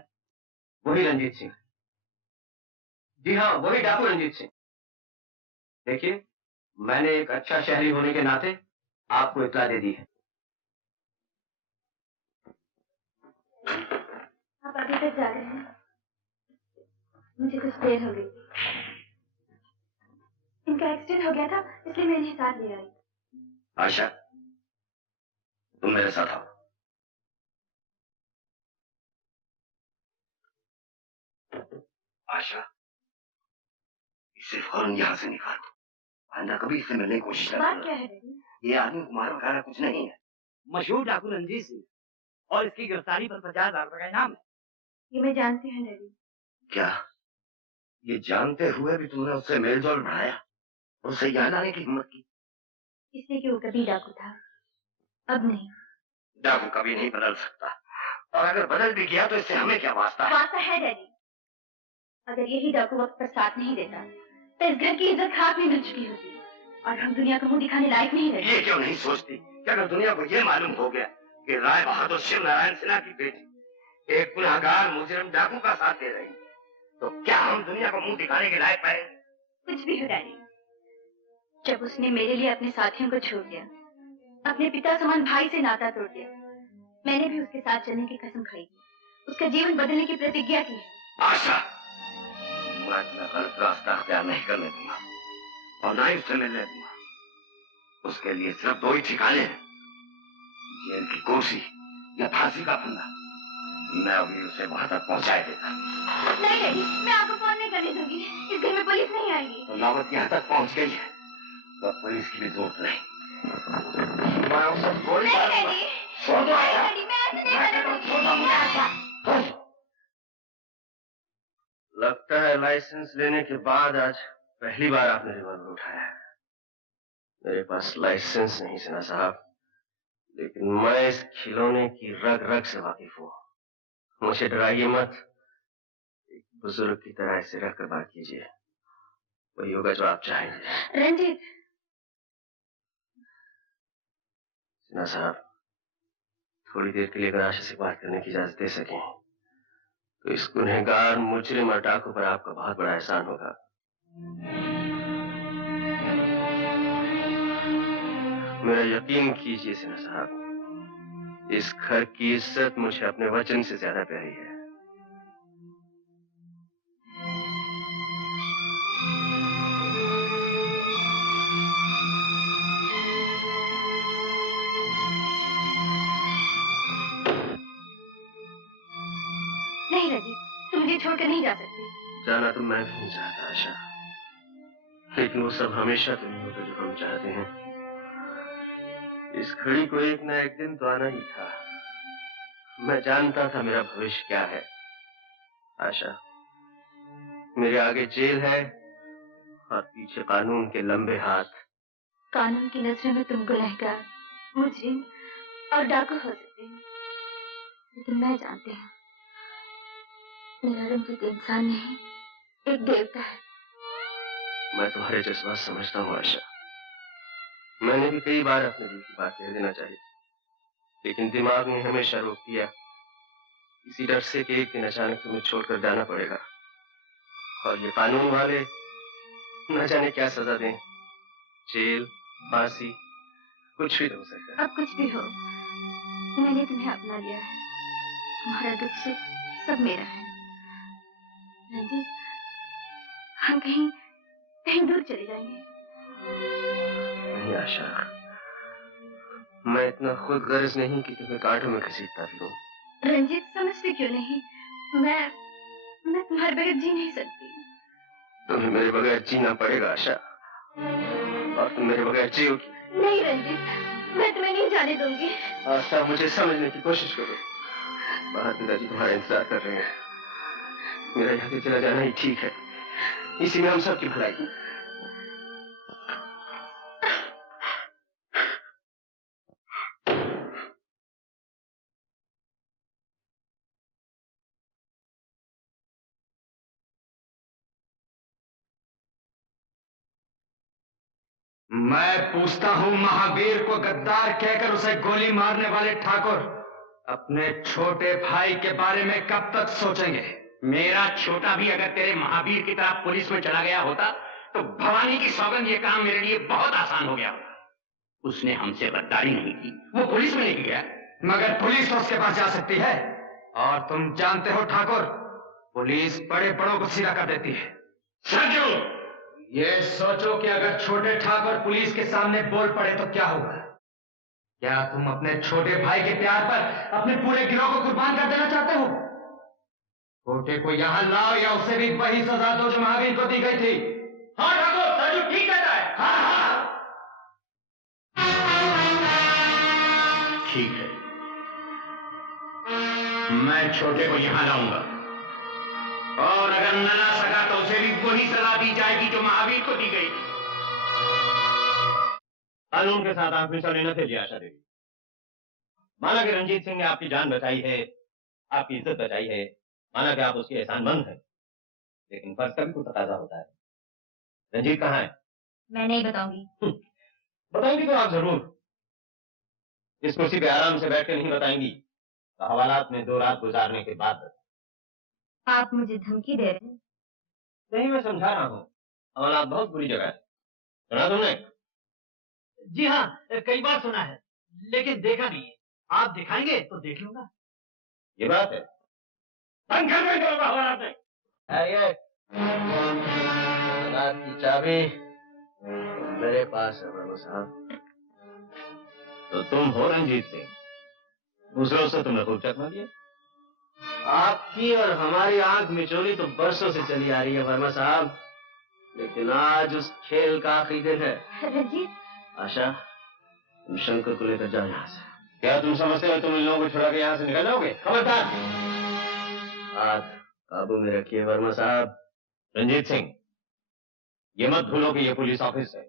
वही रंजीत सिंह। जी हाँ, वही डाकू रंजीत सिंह। देखिए, मैंने एक अच्छा शहरी होने के नाते आपको इत्तला दे दी है। आप अभी तक जा रहे हैं? मुझे कुछ देर हो गई। इनका एक्सीडेंट हो गया था, इसलिए मैं इन्हें साथ ले आई। आशा, तुम मेरे साथ आओ। आशा, इसे फौरन यहाँ से निकालो। आंदा कभी इससे मिलने की कोशिश न बात क्या है डैडी? ये आदमी कुमार वगैरह कुछ नहीं है। मशहूर डाकू रंजीत सिंह, और इसकी गिरफ्तारी पर 50,000 रुपए का इनाम है। ये मैं जानती हूँ डैडी। क्या ये जानते हुए भी तुमने उससे मेलजोल बढ़ाया और उसे यहाँ लाने की हिम्मत की? इसलिए कि वो कभी डाकू था, अब नहीं। डाकू कभी नहीं बदल सकता, और अगर बदल भी गया तो इससे हमें क्या वास्ता है? वास्ता है डैडी। अगर यही डाकू वक्त पर साथ नहीं देता तो इस घर की इज्जत खाक में मिल चुकी होती और हम दुनिया को मुंह दिखाने लायक नहीं रहते। ये क्यों नहीं सोचती कि अगर दुनिया को ये मालूम हो गया कि राय बहादुर शिव नारायण सिन्हा की बेटी एक गुनहगार मुजरिम डाकू का साथ दे रही, तो क्या हम दुनिया को मुंह दिखाने के लायक पाए? कुछ भी हो डैडी, जब उसने मेरे लिए अपने साथियों को छोड़ दिया, अपने पिता समान भाई से नाता तोड़ दिया, मैंने भी उसके साथ चलने की कसम खाई, उसका जीवन बदलने की प्रतिज्ञा की है। आशा, मैं अपना गलत रास्ता अख्तियार नहीं करने दूंगा और ना ही उससे मिलने दूंगा। उसके लिए सिर्फ दो ही ठिकाने हैं, जेल की कुर्सी या फांसी का फंदा। मैं अभी उसे वहां तक पहुंचाए देता। नहीं डैडी, मैं आपको फोन नहीं करने दूंगी। इस घर में पुलिस नहीं आएगी। तो नौबत यहाँ तक पहुंच गई है तो पुलिस की भी जरूरत नहीं। मैं उसे गोली मारूंगा। छोड़ दो आशा। लगता है लाइसेंस लेने के बाद आज पहली बार आपने रिवॉल्वर उठाया है। मेरे पास लाइसेंस नहीं सिन्हा साहब, लेकिन मैं इस खिलौने की रग रग से वाकिफ हूँ। मुझे डराइए मत, एक बुजुर्ग की तरह ऐसे रहकर बात कीजिए, वही होगा जो आप चाहेंगे। रंजीत। सिन्हा साहब, थोड़ी देर के लिए अगर आशा से बात करने की इजाजत दे सकें तो इस गुनहगार मुजरिम और डाकू पर आपका बहुत बड़ा एहसान होगा। मेरा यकीन कीजिए सिन्हा साहब, इस घर की इज्जत मुझे अपने वचन से ज्यादा प्यारी है। नहीं रंजीत, तुम मुझे छोड़कर नहीं जा सकते। जाना तो मैं भी नहीं चाहता आशा, लेकिन वो सब हमेशा तो नहीं होता जो हम चाहते हैं। इस घड़ी को एक ना एक दिन तो आना ही था। मैं जानता था मेरा भविष्य क्या है। आशा, मेरे आगे जेल है और पीछे कानून के लंबे हाथ। कानून की नजरों में तुम गुनहगार, मुजरिम और डाकू हो सकते हो, लेकिन मैं जानती हूँ मेरा रंजीत इंसान नहीं, एक देवता है। मैं तुम्हारे जज्बात समझता हूँ आशा। मैंने भी कई बार अपने दिल की बात कह देना चाहिए, लेकिन दिमाग ने हमेशा रोक दिया, इसी डर से कि एक दिन अचानक तुम्हें छोड़कर जाना पड़ेगा और ये कानून वाले न जाने क्या सजा दें, जेल, फांसी, कुछ भी हो सकता है। अब कुछ भी हो, मैंने तुम्हें अपना लिया है। तुम्हारा दुख सुख सब मेरा है रंजीत। हम कहीं कहीं दूर चले जाएंगे। नहीं आशा, मैं इतना खुद गर्ज नहीं कि तुम्हें कांटों में घसीटता फिरूं। रंजीत समझते क्यों नहीं? मैं तुम्हारे बगैर जी नहीं सकती। तुम्हें मेरे बगैर जीना पड़ेगा आशा, और तुम मेरे बगैर जियोगी। नहीं रंजीत, मैं तुम्हें नहीं जाने दूंगी। आशा, मुझे समझने की कोशिश करो। बाहर पिताजी तुम्हारा इंतजार कर रहे हैं। मेरा यहाँ से चला जाना ही ठीक है, इसी में हम सबकी भलाई। मैं पूछता हूं, महावीर को गद्दार कहकर उसे गोली मारने वाले ठाकुर अपने छोटे भाई के बारे में कब तक सोचेंगे? मेरा छोटा भी अगर तेरे महावीर की तरह पुलिस में चला गया होता तो भवानी की सौगंध ये काम मेरे लिए बहुत आसान हो गया होता। उसने हमसे गद्दारी नहीं की, वो पुलिस में नहीं गया। मगर पुलिस तो उसके पास जा सकती है, और तुम जानते हो ठाकुर, पुलिस बड़े बड़ों को सीधा कर देती है। सरजू, ये सोचो कि अगर छोटे ठाकुर पुलिस के सामने बोल पड़े तो क्या होगा? क्या तुम अपने छोटे भाई के प्यार पर अपने पूरे गिरोह को कुर्बान कर देना चाहते हो? छोटे को यहां लाओ या उसे भी वही सजा दो जो महावीर को दी गई थी। हाँ ठाकुर, सरजू ठीक कहता है। हाँ हाँ ठीक है, मैं छोटे को यहां लाऊंगा, और अगर न ला सका तो उसे भी वही सजा दी जाएगी जो महावीर को दी गई। कानून के साथ आप मिसाल लेना थे आशा देवी। माना कि रंजीत सिंह ने आपकी जान बचाई है, आपकी इज्जत बचाई है, माना कि आप उसके एहसानमंद हैं, लेकिन फर्ज का भी कुछ तकाजा होता है। रंजीत कहाँ है? मैं नहीं बताऊंगी। बताएंगी तो आप जरूर। इस कुर्सी पे आराम से बैठ के नहीं बताएंगी तो हवालात में 2 रात गुजारने के बाद। आप मुझे धमकी दे रहे हैं? नहीं, मैं समझा रहा हूँ, हवालात बहुत बुरी जगह है। सुना तुमने? जी हाँ, कई बार सुना है, लेकिन देखा नहीं है। आप दिखाएंगे तो देख लूंगा। ये बात है। बंद कर दो हवालात में। रात की चाबी मेरे पास है बाबू साहब। तो तुम हो रंजीत सिंह, दूसरों से तुम्हें खूब चकमा दिया। आपकी और हमारी आंख मिचोली तो बरसों से चली आ रही है वर्मा साहब, लेकिन आज उस खेल का आखिरी दिन है। रंजीत, आशा, तुम शंकर को लेकर जाओ यहाँ से। क्या तुम समझते हो तुम इन लोगों को छुड़ा के यहाँ से निकल जाओगे? खबरदार! हाथ काबू में रखिए वर्मा साहब। रंजीत सिंह, ये मत भूलो कि ये पुलिस ऑफिस है,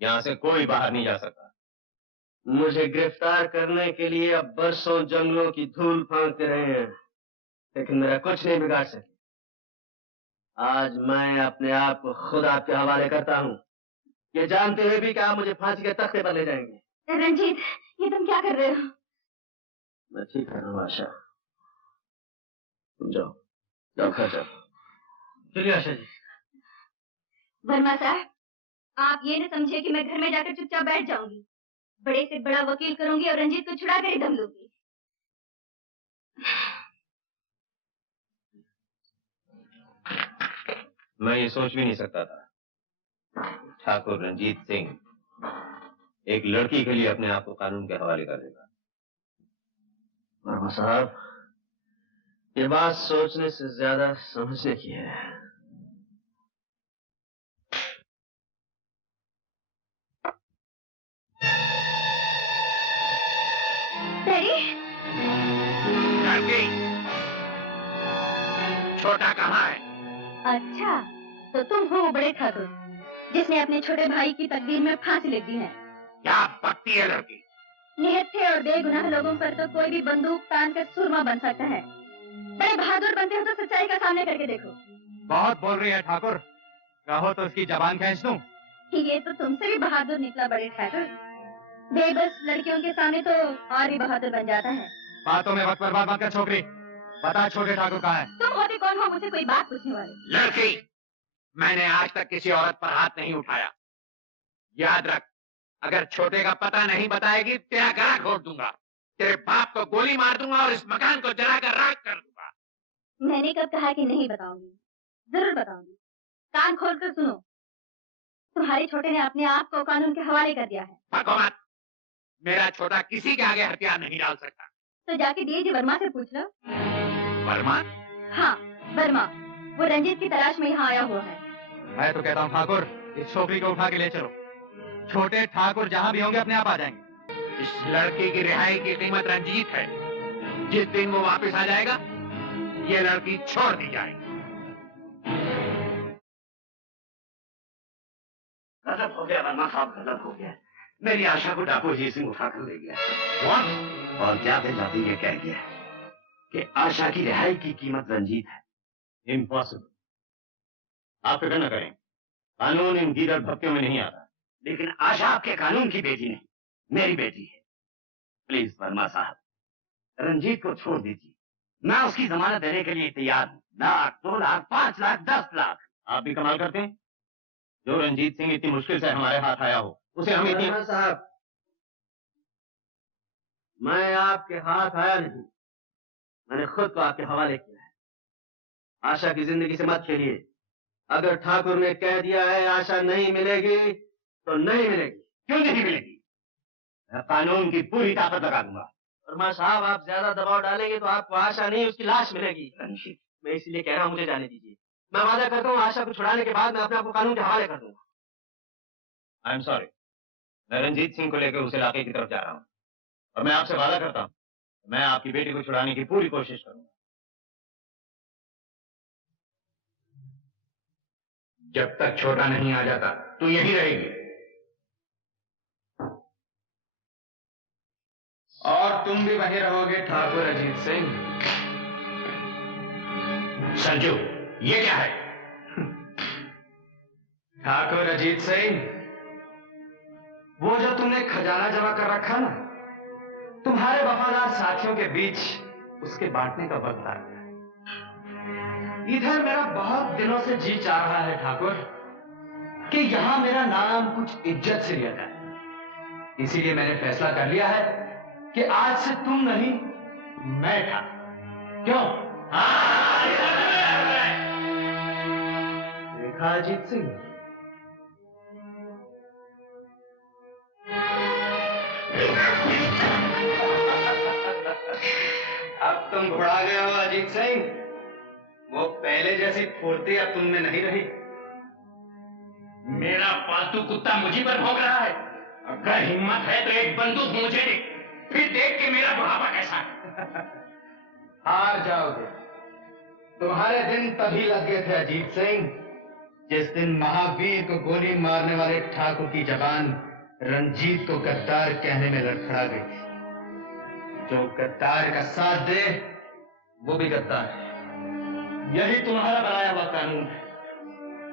यहाँ से कोई बाहर नहीं जा सकता। मुझे गिरफ्तार करने के लिए अब बरसों जंगलों की धूल फांकते रहे हैं, लेकिन मेरा कुछ नहीं बिगाड़ सके। आज मैं अपने आप को खुद आपके हवाले करता हूँ, ये जानते हुए भी कि आप मुझे फांसी के तख्ते पर ले जाएंगे। रंजीत, ये तुम क्या कर रहे हो? मैं ठीक कर रहा हूँ आशा, तुम जाओ। चलिए आशा जी। वर्मा साहब, आप ये न समझे कि मैं घर में जाकर चुपचाप बैठ जाऊंगी। बड़े से बड़ा वकील करूंगी और रंजीत को छुड़ा कर ही दम लूंगी। मैं ये सोच भी नहीं सकता था ठाकुर रंजीत सिंह एक लड़की के लिए अपने आप को कानून के हवाले कर देगा। वर्मा साहब, ये बात सोचने से ज्यादा समझने की है। डैडी, छोटा कहाँ है? अच्छा, तो तुम हो बड़े ठाकुर जिसने अपने छोटे भाई की तकदीर में फांसी लिख दी है। क्या बकती है लड़की? निहत्थे और बेगुनाह लोगों पर तो कोई भी बंदूक तान कर सुरमा बन सकता है। बड़े बहादुर बनते हो तो सच्चाई का सामने करके देखो। बहुत बोल रही है ठाकुर, कहो तो उसकी जबान खींच दूं। ये तो तुमसे भी बहादुर निकला बड़े ठाकुर। बेबस लड़कियों के सामने तो और भी बहादुर बन जाता है। बातों में वक्त बर्बाद मत कर छोकरी, बता छोटे ठाकुर कहाँ है? तुम होते कौन हो मुझसे कोई बात पूछने वाले? लड़की, मैंने आज तक किसी औरत पर हाथ नहीं उठाया। याद रख, अगर छोटे का पता नहीं बताएगी तेरा गला घोट दूंगा, तेरे बाप को गोली मार दूंगा और इस मकान को जलाकर राख कर दूंगा। मैंने कब कहा कि नहीं बताऊंगी? जरूर बताऊंगी। कान खोलकर सुनो, तुम्हारे छोटे ने अपने आप को कानून के हवाले कर दिया है। भगो मत, मेरा छोटा किसी के आगे हथियार नहीं डाल सकता। तो जाके डीआईजी वर्मा से पूछ लो। वर्मा? हाँ, वर्मा। वो रंजीत की तलाश में यहाँ आया हुआ है। मैं तो कहता हूँ ठाकुर, इस छोकरी को उठा के ले चलो। छोटे ठाकुर जहाँ भी होंगे अपने आप आ जाएंगे। इस लड़की की रिहाई की कीमत रंजीत है। जिस दिन वो वापस आ जाएगा, ये लड़की छोड़ दी जाएगी। गजब हो गया वर्मा साहब, गजब हो गया। मेरी आशा को डाकू अजीत सिंह उठा कर ले गया और जाते जाते ये कह गया कि आशा की रिहाई की कीमत रंजीत है। इम्पॉसिबल। आप फिक्र न करें, कानून इन गीदड़ भक्तियों में नहीं आता। लेकिन आशा आपके कानून की बेटी नहीं, मेरी बेटी है। प्लीज वर्मा साहब, रंजीत को छोड़ दीजिए। मैं उसकी जमानत देने के लिए तैयार हूँ। 1 लाख, 2 लाख, 5 लाख, 10 लाख। आप भी कमाल करते हैं। जो रंजीत सिंह इतनी मुश्किल से हमारे हाथ आया हो, उसे हम इतनी... साहब, मैं आपके हाथ आया नहीं, मैंने खुद को आपके हवाले किया है। आशा की जिंदगी से मत खेलिए। अगर ठाकुर ने कह दिया है आशा नहीं मिलेगी तो नहीं मिलेगी। क्यों नहीं मिलेगी? मैं कानून की पूरी ताकत लगा दूंगा। वर्मा साहब, आप ज्यादा दबाव डालेंगे तो आपको आशा नहीं उसकी लाश मिलेगी। मैं इसीलिए कह रहा हूँ, मुझे जाने दीजिए। मैं वादा करता हूँ आशा को छुड़ाने के बाद मैं अपने आप को कानून के हवाले कर दूंगा। आई एम सॉरी, मैं रंजीत सिंह को लेकर उस इलाके की तरफ जा रहा हूँ और मैं आपसे वादा करता हूँ मैं आपकी बेटी को छुड़ाने की पूरी कोशिश करूंगा। जब तक छोटा नहीं आ जाता तू यहीं रहेगी। और तुम भी वहीं रहोगे ठाकुर अजीत सिंह। संजू, ये क्या है? ठाकुर अजीत सिंह, वो जो तुमने खजाना जमा कर रखा ना, तुम्हारे वफादार साथियों के बीच उसके बांटने का वक्त आ गया। इधर मेरा बहुत दिनों से जी चाह रहा है ठाकुर कि यहां मेरा नाम कुछ इज्जत से लिया जाए। इसीलिए मैंने फैसला कर लिया है कि आज से तुम नहीं, मैं था। क्यों? देखा अजीत सिंह, अब तुम घुड़ा गए हो अजीत सिंह। वो पहले जैसी फुर्ती अब तुम में नहीं रही। मेरा पालतू कुत्ता मुझी पर भौंक रहा है। अगर हिम्मत है तो एक बंदूक मुझे दे, फिर देख के मेरा बुढ़ापा कैसा है। हार जाओगे। तुम्हारे दिन तभी लग गए थे अजीत सिंह, जिस दिन महावीर को गोली मारने वाले ठाकुर की जबान रंजीत को गद्दार कहने में लड़खड़ा गई। जो गद्दार का साथ दे वो भी गद्दार है। यही तुम्हारा बनाया हुआ कानून है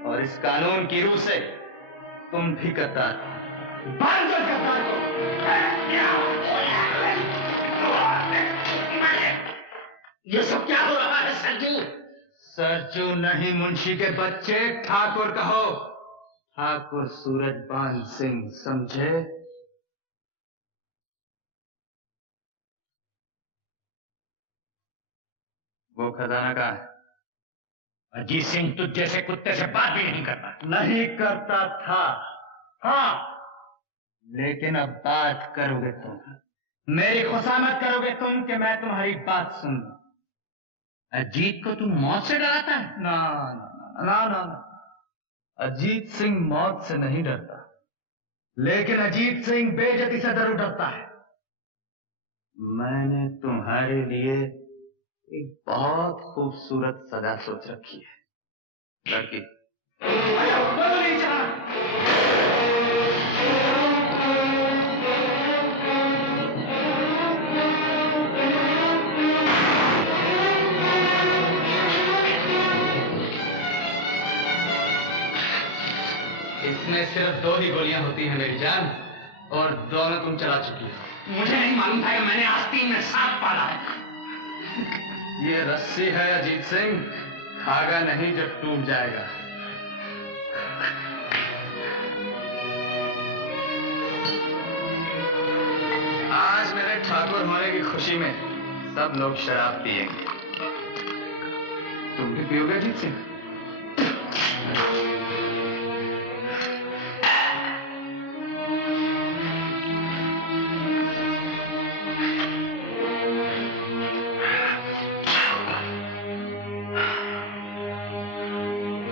और इस कानून की रूह से तुम भी गद्दार हो। बांध दो गद्दार को। ये सब क्या हो रहा है संजू? सरजू नहीं, मुंशी के बच्चे, ठाकुर कहो। ठाकुर सूरजबान सिंह, समझे? वो खजाना कहाँ है? अजीत सिंह तुझ जैसे कुत्ते से बात भी नहीं करता। नहीं करता था, हाँ, लेकिन अब बात करोगे तुम। मेरी खुशामद करोगे तुम कि मैं तुम्हारी बात सुन लूं। अजीत को तू मौत से डराता है? ना ना ना ना ना, अजीत सिंह मौत से नहीं डरता, लेकिन अजीत सिंह बेइज्जती से जरूर डरता है। मैंने तुम्हारे लिए एक बहुत खूबसूरत सजा सोच रखी है। लड़की नहीं चला। इसमें सिर्फ 2 ही गोलियां होती हैं मेरी जान, और दोनों तुम चला चुकी हो। मुझे नहीं मालूम था कि मैंने आस्तीन में सांप पाला है। ये रस्सी है अजीत सिंह, धागा नहीं जो टूट जाएगा। आज मेरे ठाकुर होने की खुशी में सब लोग शराब पिएंगे। तुम भी पियोगे अजीत सिंह?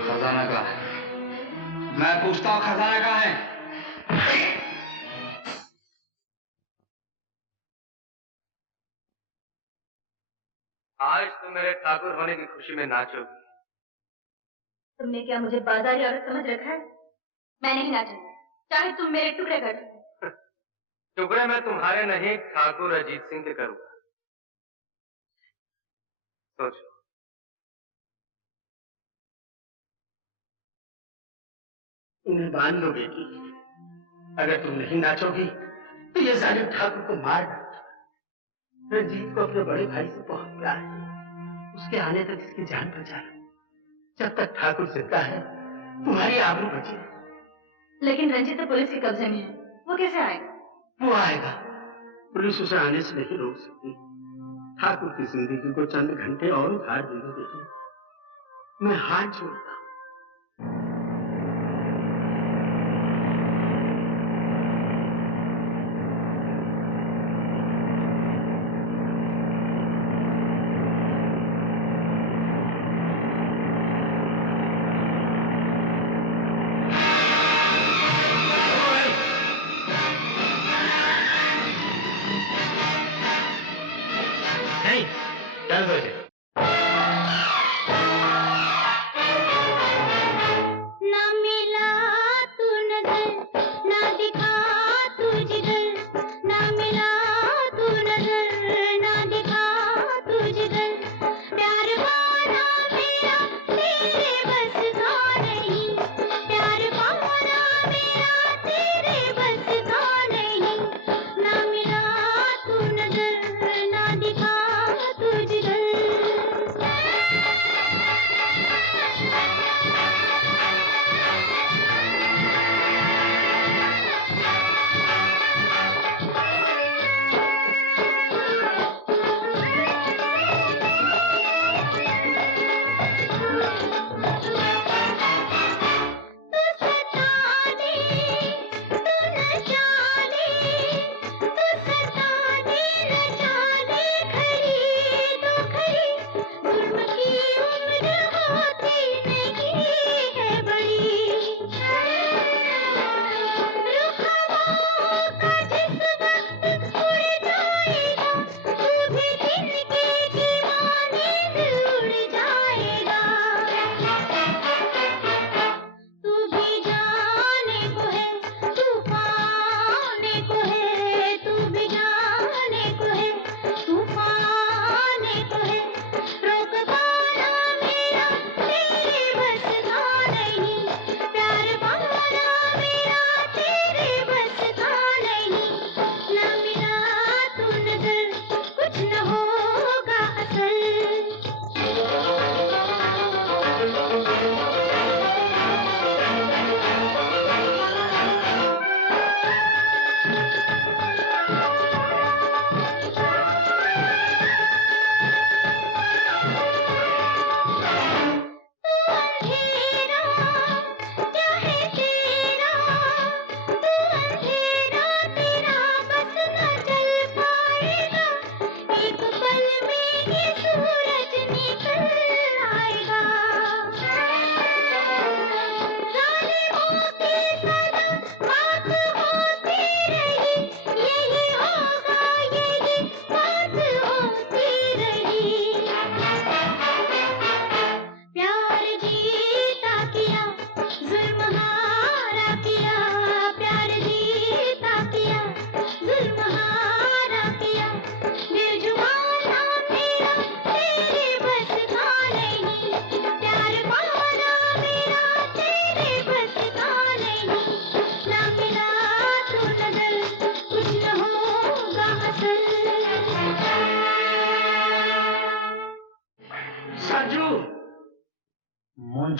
खजाना कहाँ है? मैं पूछता हूँ, खजाना कहाँ है? आज तुम मेरे ठाकुर होने की खुशी में नाचोगी। तुमने क्या मुझे बाजारी औरत समझ रखा है? मैं नहीं नाचूंगी, चाहे तुम मेरे टुकड़े कर दो। टुकड़े मैं तुम्हारे नहीं, ठाकुर अजीत सिंह के करूंगा। सोचो। उन्हें मान लो बेटी, अगर तुम नहीं नाचोगी तो ये जालिम ठाकुर को मार डालो। रंजीत को अपने बड़े भाई से बहुत प्यार है, उसके आने तक इसकी जान बचा लो। जब तक ठाकुर जिंदा है तुम्हारी आबरू बची है। लेकिन रंजीत तो पुलिस के कब्जे में है, वो कैसे आएगा? वो आएगा, पुलिस उसे आने से नहीं रोक सकती। ठाकुर की जिंदगी को चंद घंटे और उधार दे दो बेटी, मैं हाथ जोड़ता हूं। चल दो।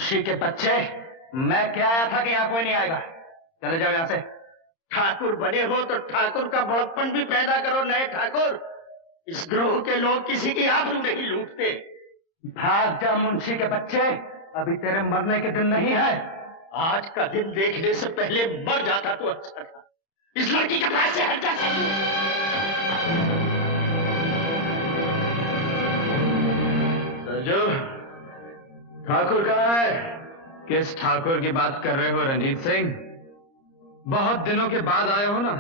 मुंशी के बच्चे, मैं क्या आया था कि यहाँ कोई नहीं आएगा। चले जाओ यहाँ से। ठाकुर बने हो तो ठाकुर का बड़प्पन भी पैदा करो। नए ठाकुर, इस ग्रोह के लोग किसी की आबरू नहीं लूटते। भाग जा मुंशी के बच्चे, अभी तेरे मरने के दिन नहीं है। आज का दिन देखने से पहले मर जाता तो अच्छा था। इस लड़की के पास से हट जा। सरजू, ठाकुर कहाँ है? किस ठाकुर की बात कर रहे हो रंजीत सिंह? बहुत दिनों के बाद आए हो ना,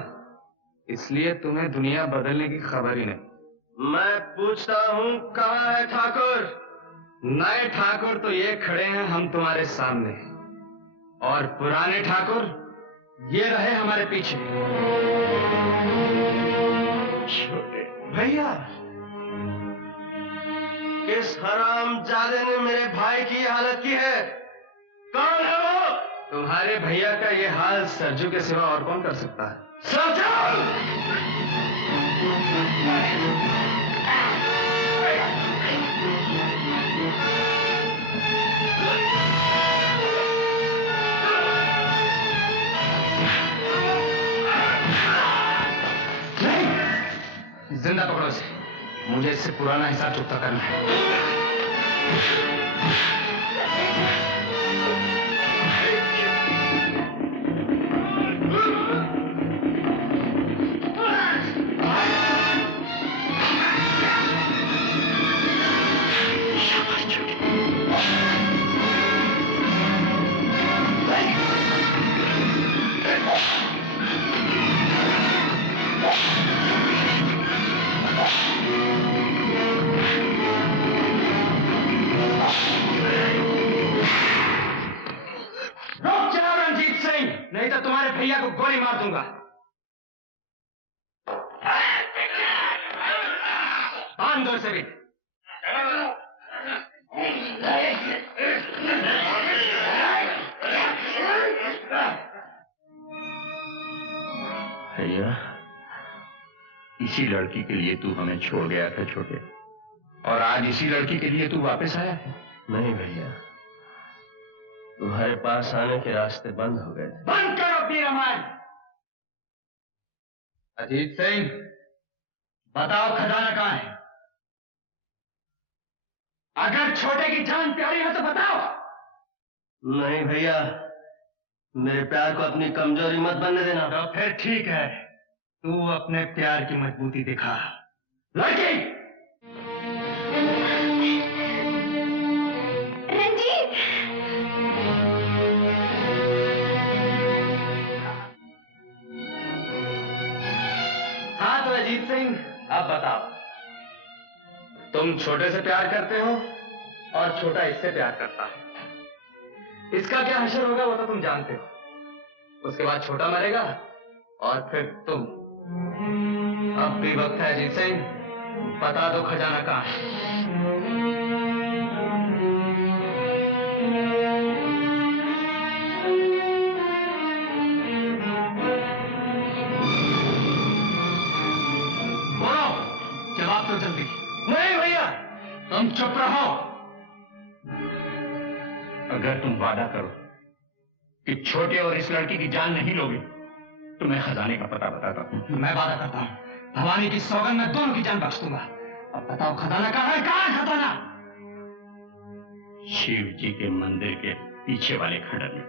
इसलिए तुम्हें दुनिया बदलने की खबर ही नहीं। मैं पूछता हूँ कहाँ है ठाकुर? नए ठाकुर तो ये खड़े हैं हम तुम्हारे सामने, और पुराने ठाकुर ये रहे हमारे पीछे। छोटे भैया, किस हरामजादे ने मेरे भाई की हालत की है? कौन है वो? तुम्हारे भैया का ये हाल सरजू के सिवा और कौन कर सकता है? नहीं, जिंदा पकड़ो इसे। मुझे इससे पुराना हिसाब चुकता करना है। नहीं तो तुम्हारे भैया को गोली मार दूंगा। बांध दो इसे भी। भैया, इसी लड़की के लिए तू हमें छोड़ गया था छोटे, और आज इसी लड़की के लिए तू वापस आया है। नहीं भैया, तुम्हारे पास आने के रास्ते बंद हो गए। बंद करो अपनी रामायण। अजीत सिंह, बताओ खजाना कहाँ है? अगर छोटे की जान प्यारी है तो बताओ। नहीं भैया, मेरे प्यार को अपनी कमजोरी मत बनने देना। तो फिर ठीक है, तू अपने प्यार की मजबूती दिखा। लड़की रंजीत, हाँ तो अजीत सिंह, अब बताओ, तुम छोटे से प्यार करते हो और छोटा इससे प्यार करता है। इसका क्या हशर होगा वो तो तुम जानते हो। उसके बाद छोटा मरेगा और फिर तुम। अब भी वक्त है अजीत सिंह, बता दो खजाना कहाँ है। बोलो, जवाब दो जल्दी। नहीं भैया, तुम चुप रहो। अगर तुम वादा करो कि छोटे और इस लड़की की जान नहीं लोगे तो मैं खजाने का पता बताता हूँ। मैं वादा करता हूँ, भवानी की सौगंध में दोनों की जान बख्श दूंगा। अब बताओ खजाना कहाँ है? कहाँ है खजाना? शिव जी के मंदिर के पीछे वाले खंडर में।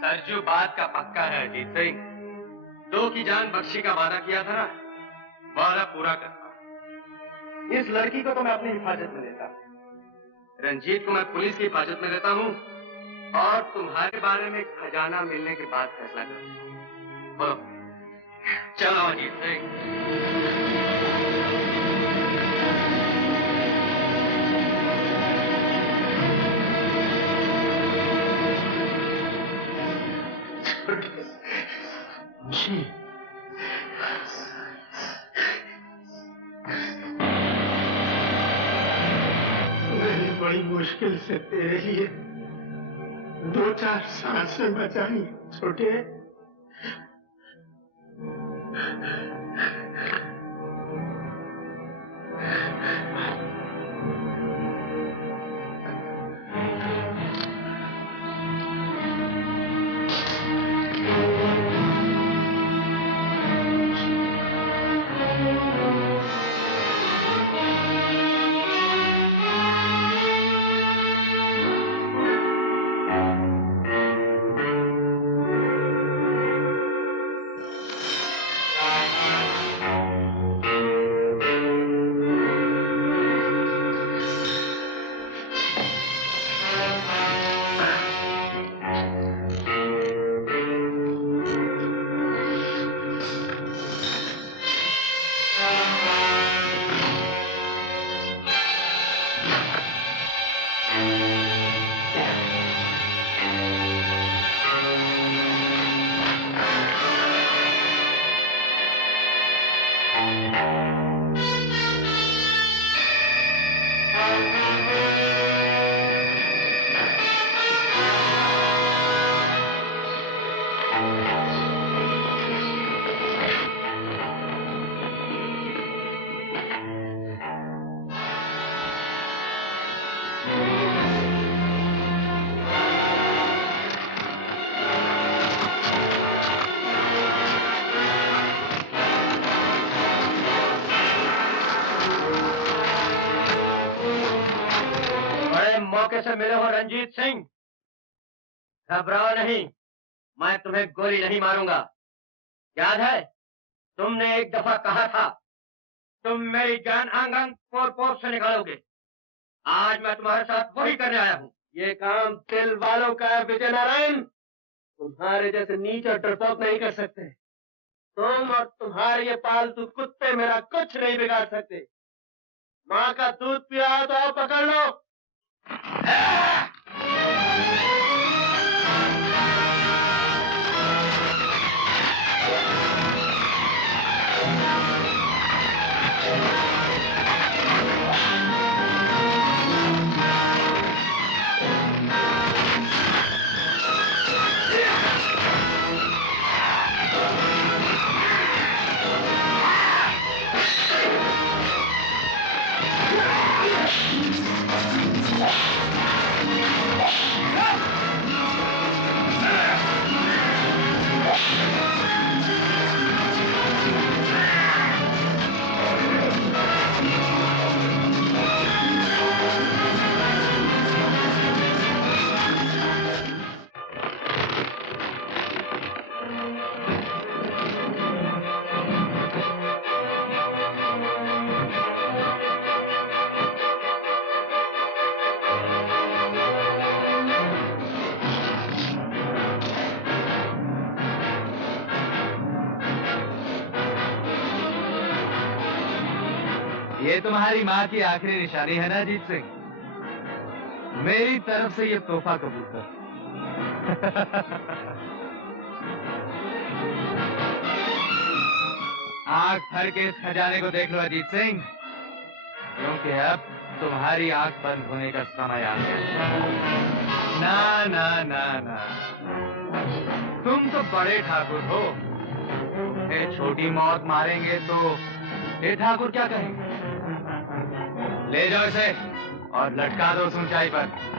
सरजू बात का पक्का है अजीत सिंह। 2 की जान बख्शी का वादा किया था ना, वादा पूरा करता। इस लड़की को तो मैं अपनी हिफाजत में लेता, रंजीत को मैं पुलिस की हिफाजत में लेता हूँ, और तुम्हारे बारे में खजाना मिलने के बाद फैसला करूंगा। बोलो, चलो अजीत सिंह। मैंने बड़ी मुश्किल से तेरे लिए 2-4 सांसें बचाई छोटे। मौके से मिले हो रंजीत सिंह, घबराओ नहीं, मैं तुम्हें गोली नहीं मारूंगा। याद है तुमने एक दफा कहा था तुम मेरी जान आंगन पोर पोर से निकालोगे। आज मैं तुम्हारे साथ वही करने आया हूँ। ये काम दिल वालों का है विजय नारायण, तुम्हारे जैसे नीच और डरपोक नहीं कर सकते। तुम और तुम्हारे ये पालतू कुत्ते मेरा कुछ नहीं बिगाड़ सकते। माँ का दूध पिया तो आप पकड़ लो। ये तुम्हारी माँ की आखिरी निशानी है ना अजीत सिंह? मेरी तरफ से ये तोहफा कबूल कर। आंख भर के इस खजाने को देख लो अजीत सिंह, क्योंकि अब तुम्हारी आंख बंद होने का समय आ गया। ना ना ना ना, तुम तो बड़े ठाकुर हो, तुम्हें छोटी मौत मारेंगे तो ये ठाकुर क्या कहेंगे? ले जाओ इसे और लटका दो उस ऊंचाई पर।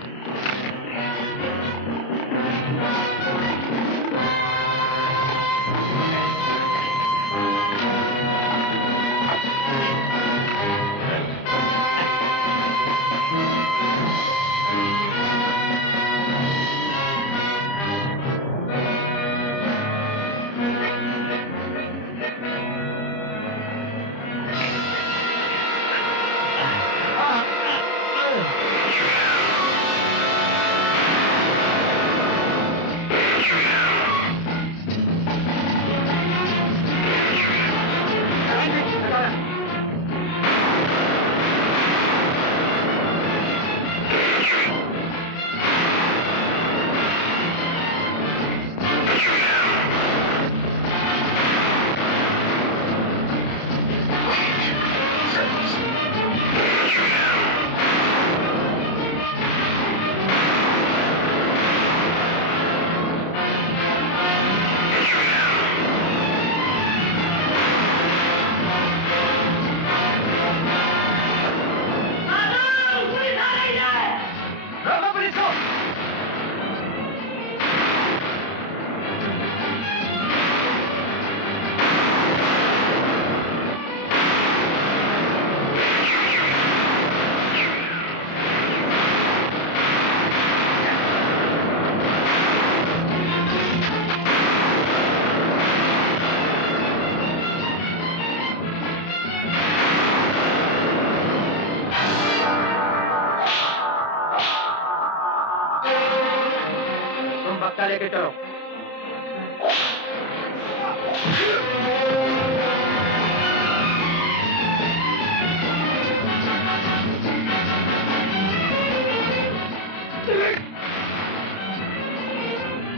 लेके चलो।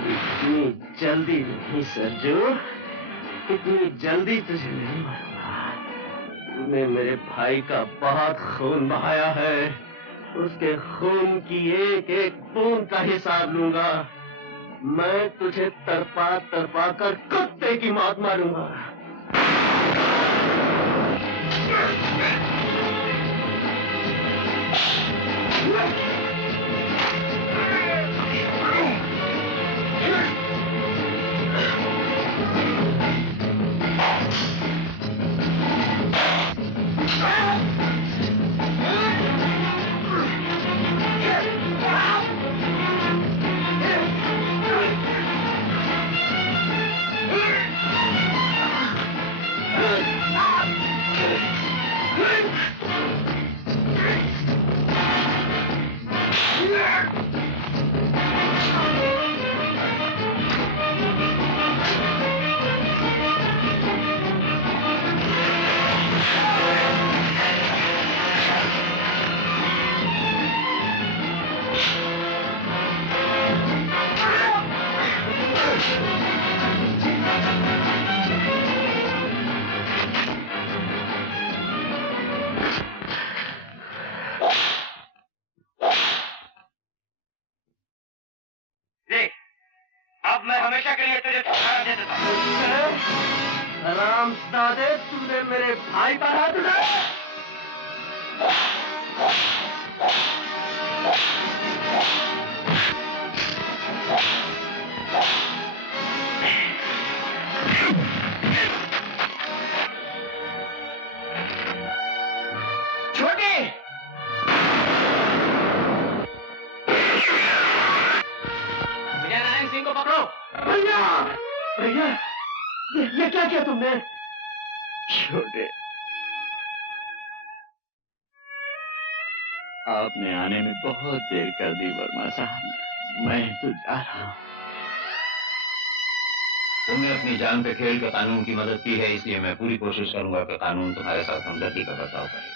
इतनी जल्दी नहीं सरजू, इतनी जल्दी तुझे नहीं मारूंगा। तूने मेरे भाई का बहुत खून बहाया है, उसके खून की एक एक बूंद का हिसाब लूंगा। मैं तुझे तड़पा तड़पा कर कुत्ते की मौत मारूंगा। मैं हमेशा के लिए तुझे ठुकरा दे देता हूँ। हरामजादे, तूने मेरे भाई पर हाथ उठाया। छोटी, विजय नारायण सिंह को पकड़ो। भैया, भैया, ये क्या किया तुमने? छोटे, आपने आने में बहुत देर कर दी वर्मा साहब। मैं तो जा रहा हूँ। तुमने अपनी जान पे खेल के कानून की मदद की है, इसलिए मैं पूरी कोशिश करूंगा कि कानून तुम्हारे साथ हमदर्दी का बर्ताव करे।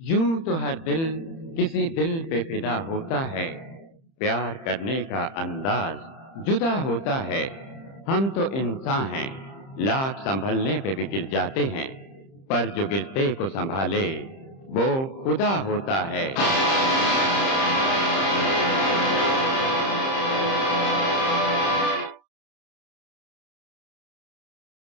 यूं तो हर दिल किसी दिल पे फिदा होता है, प्यार करने का अंदाज जुदा होता है। हम तो इंसान हैं, लाख संभलने पे भी गिर जाते हैं, पर जो गिरते को संभाले वो खुदा होता है।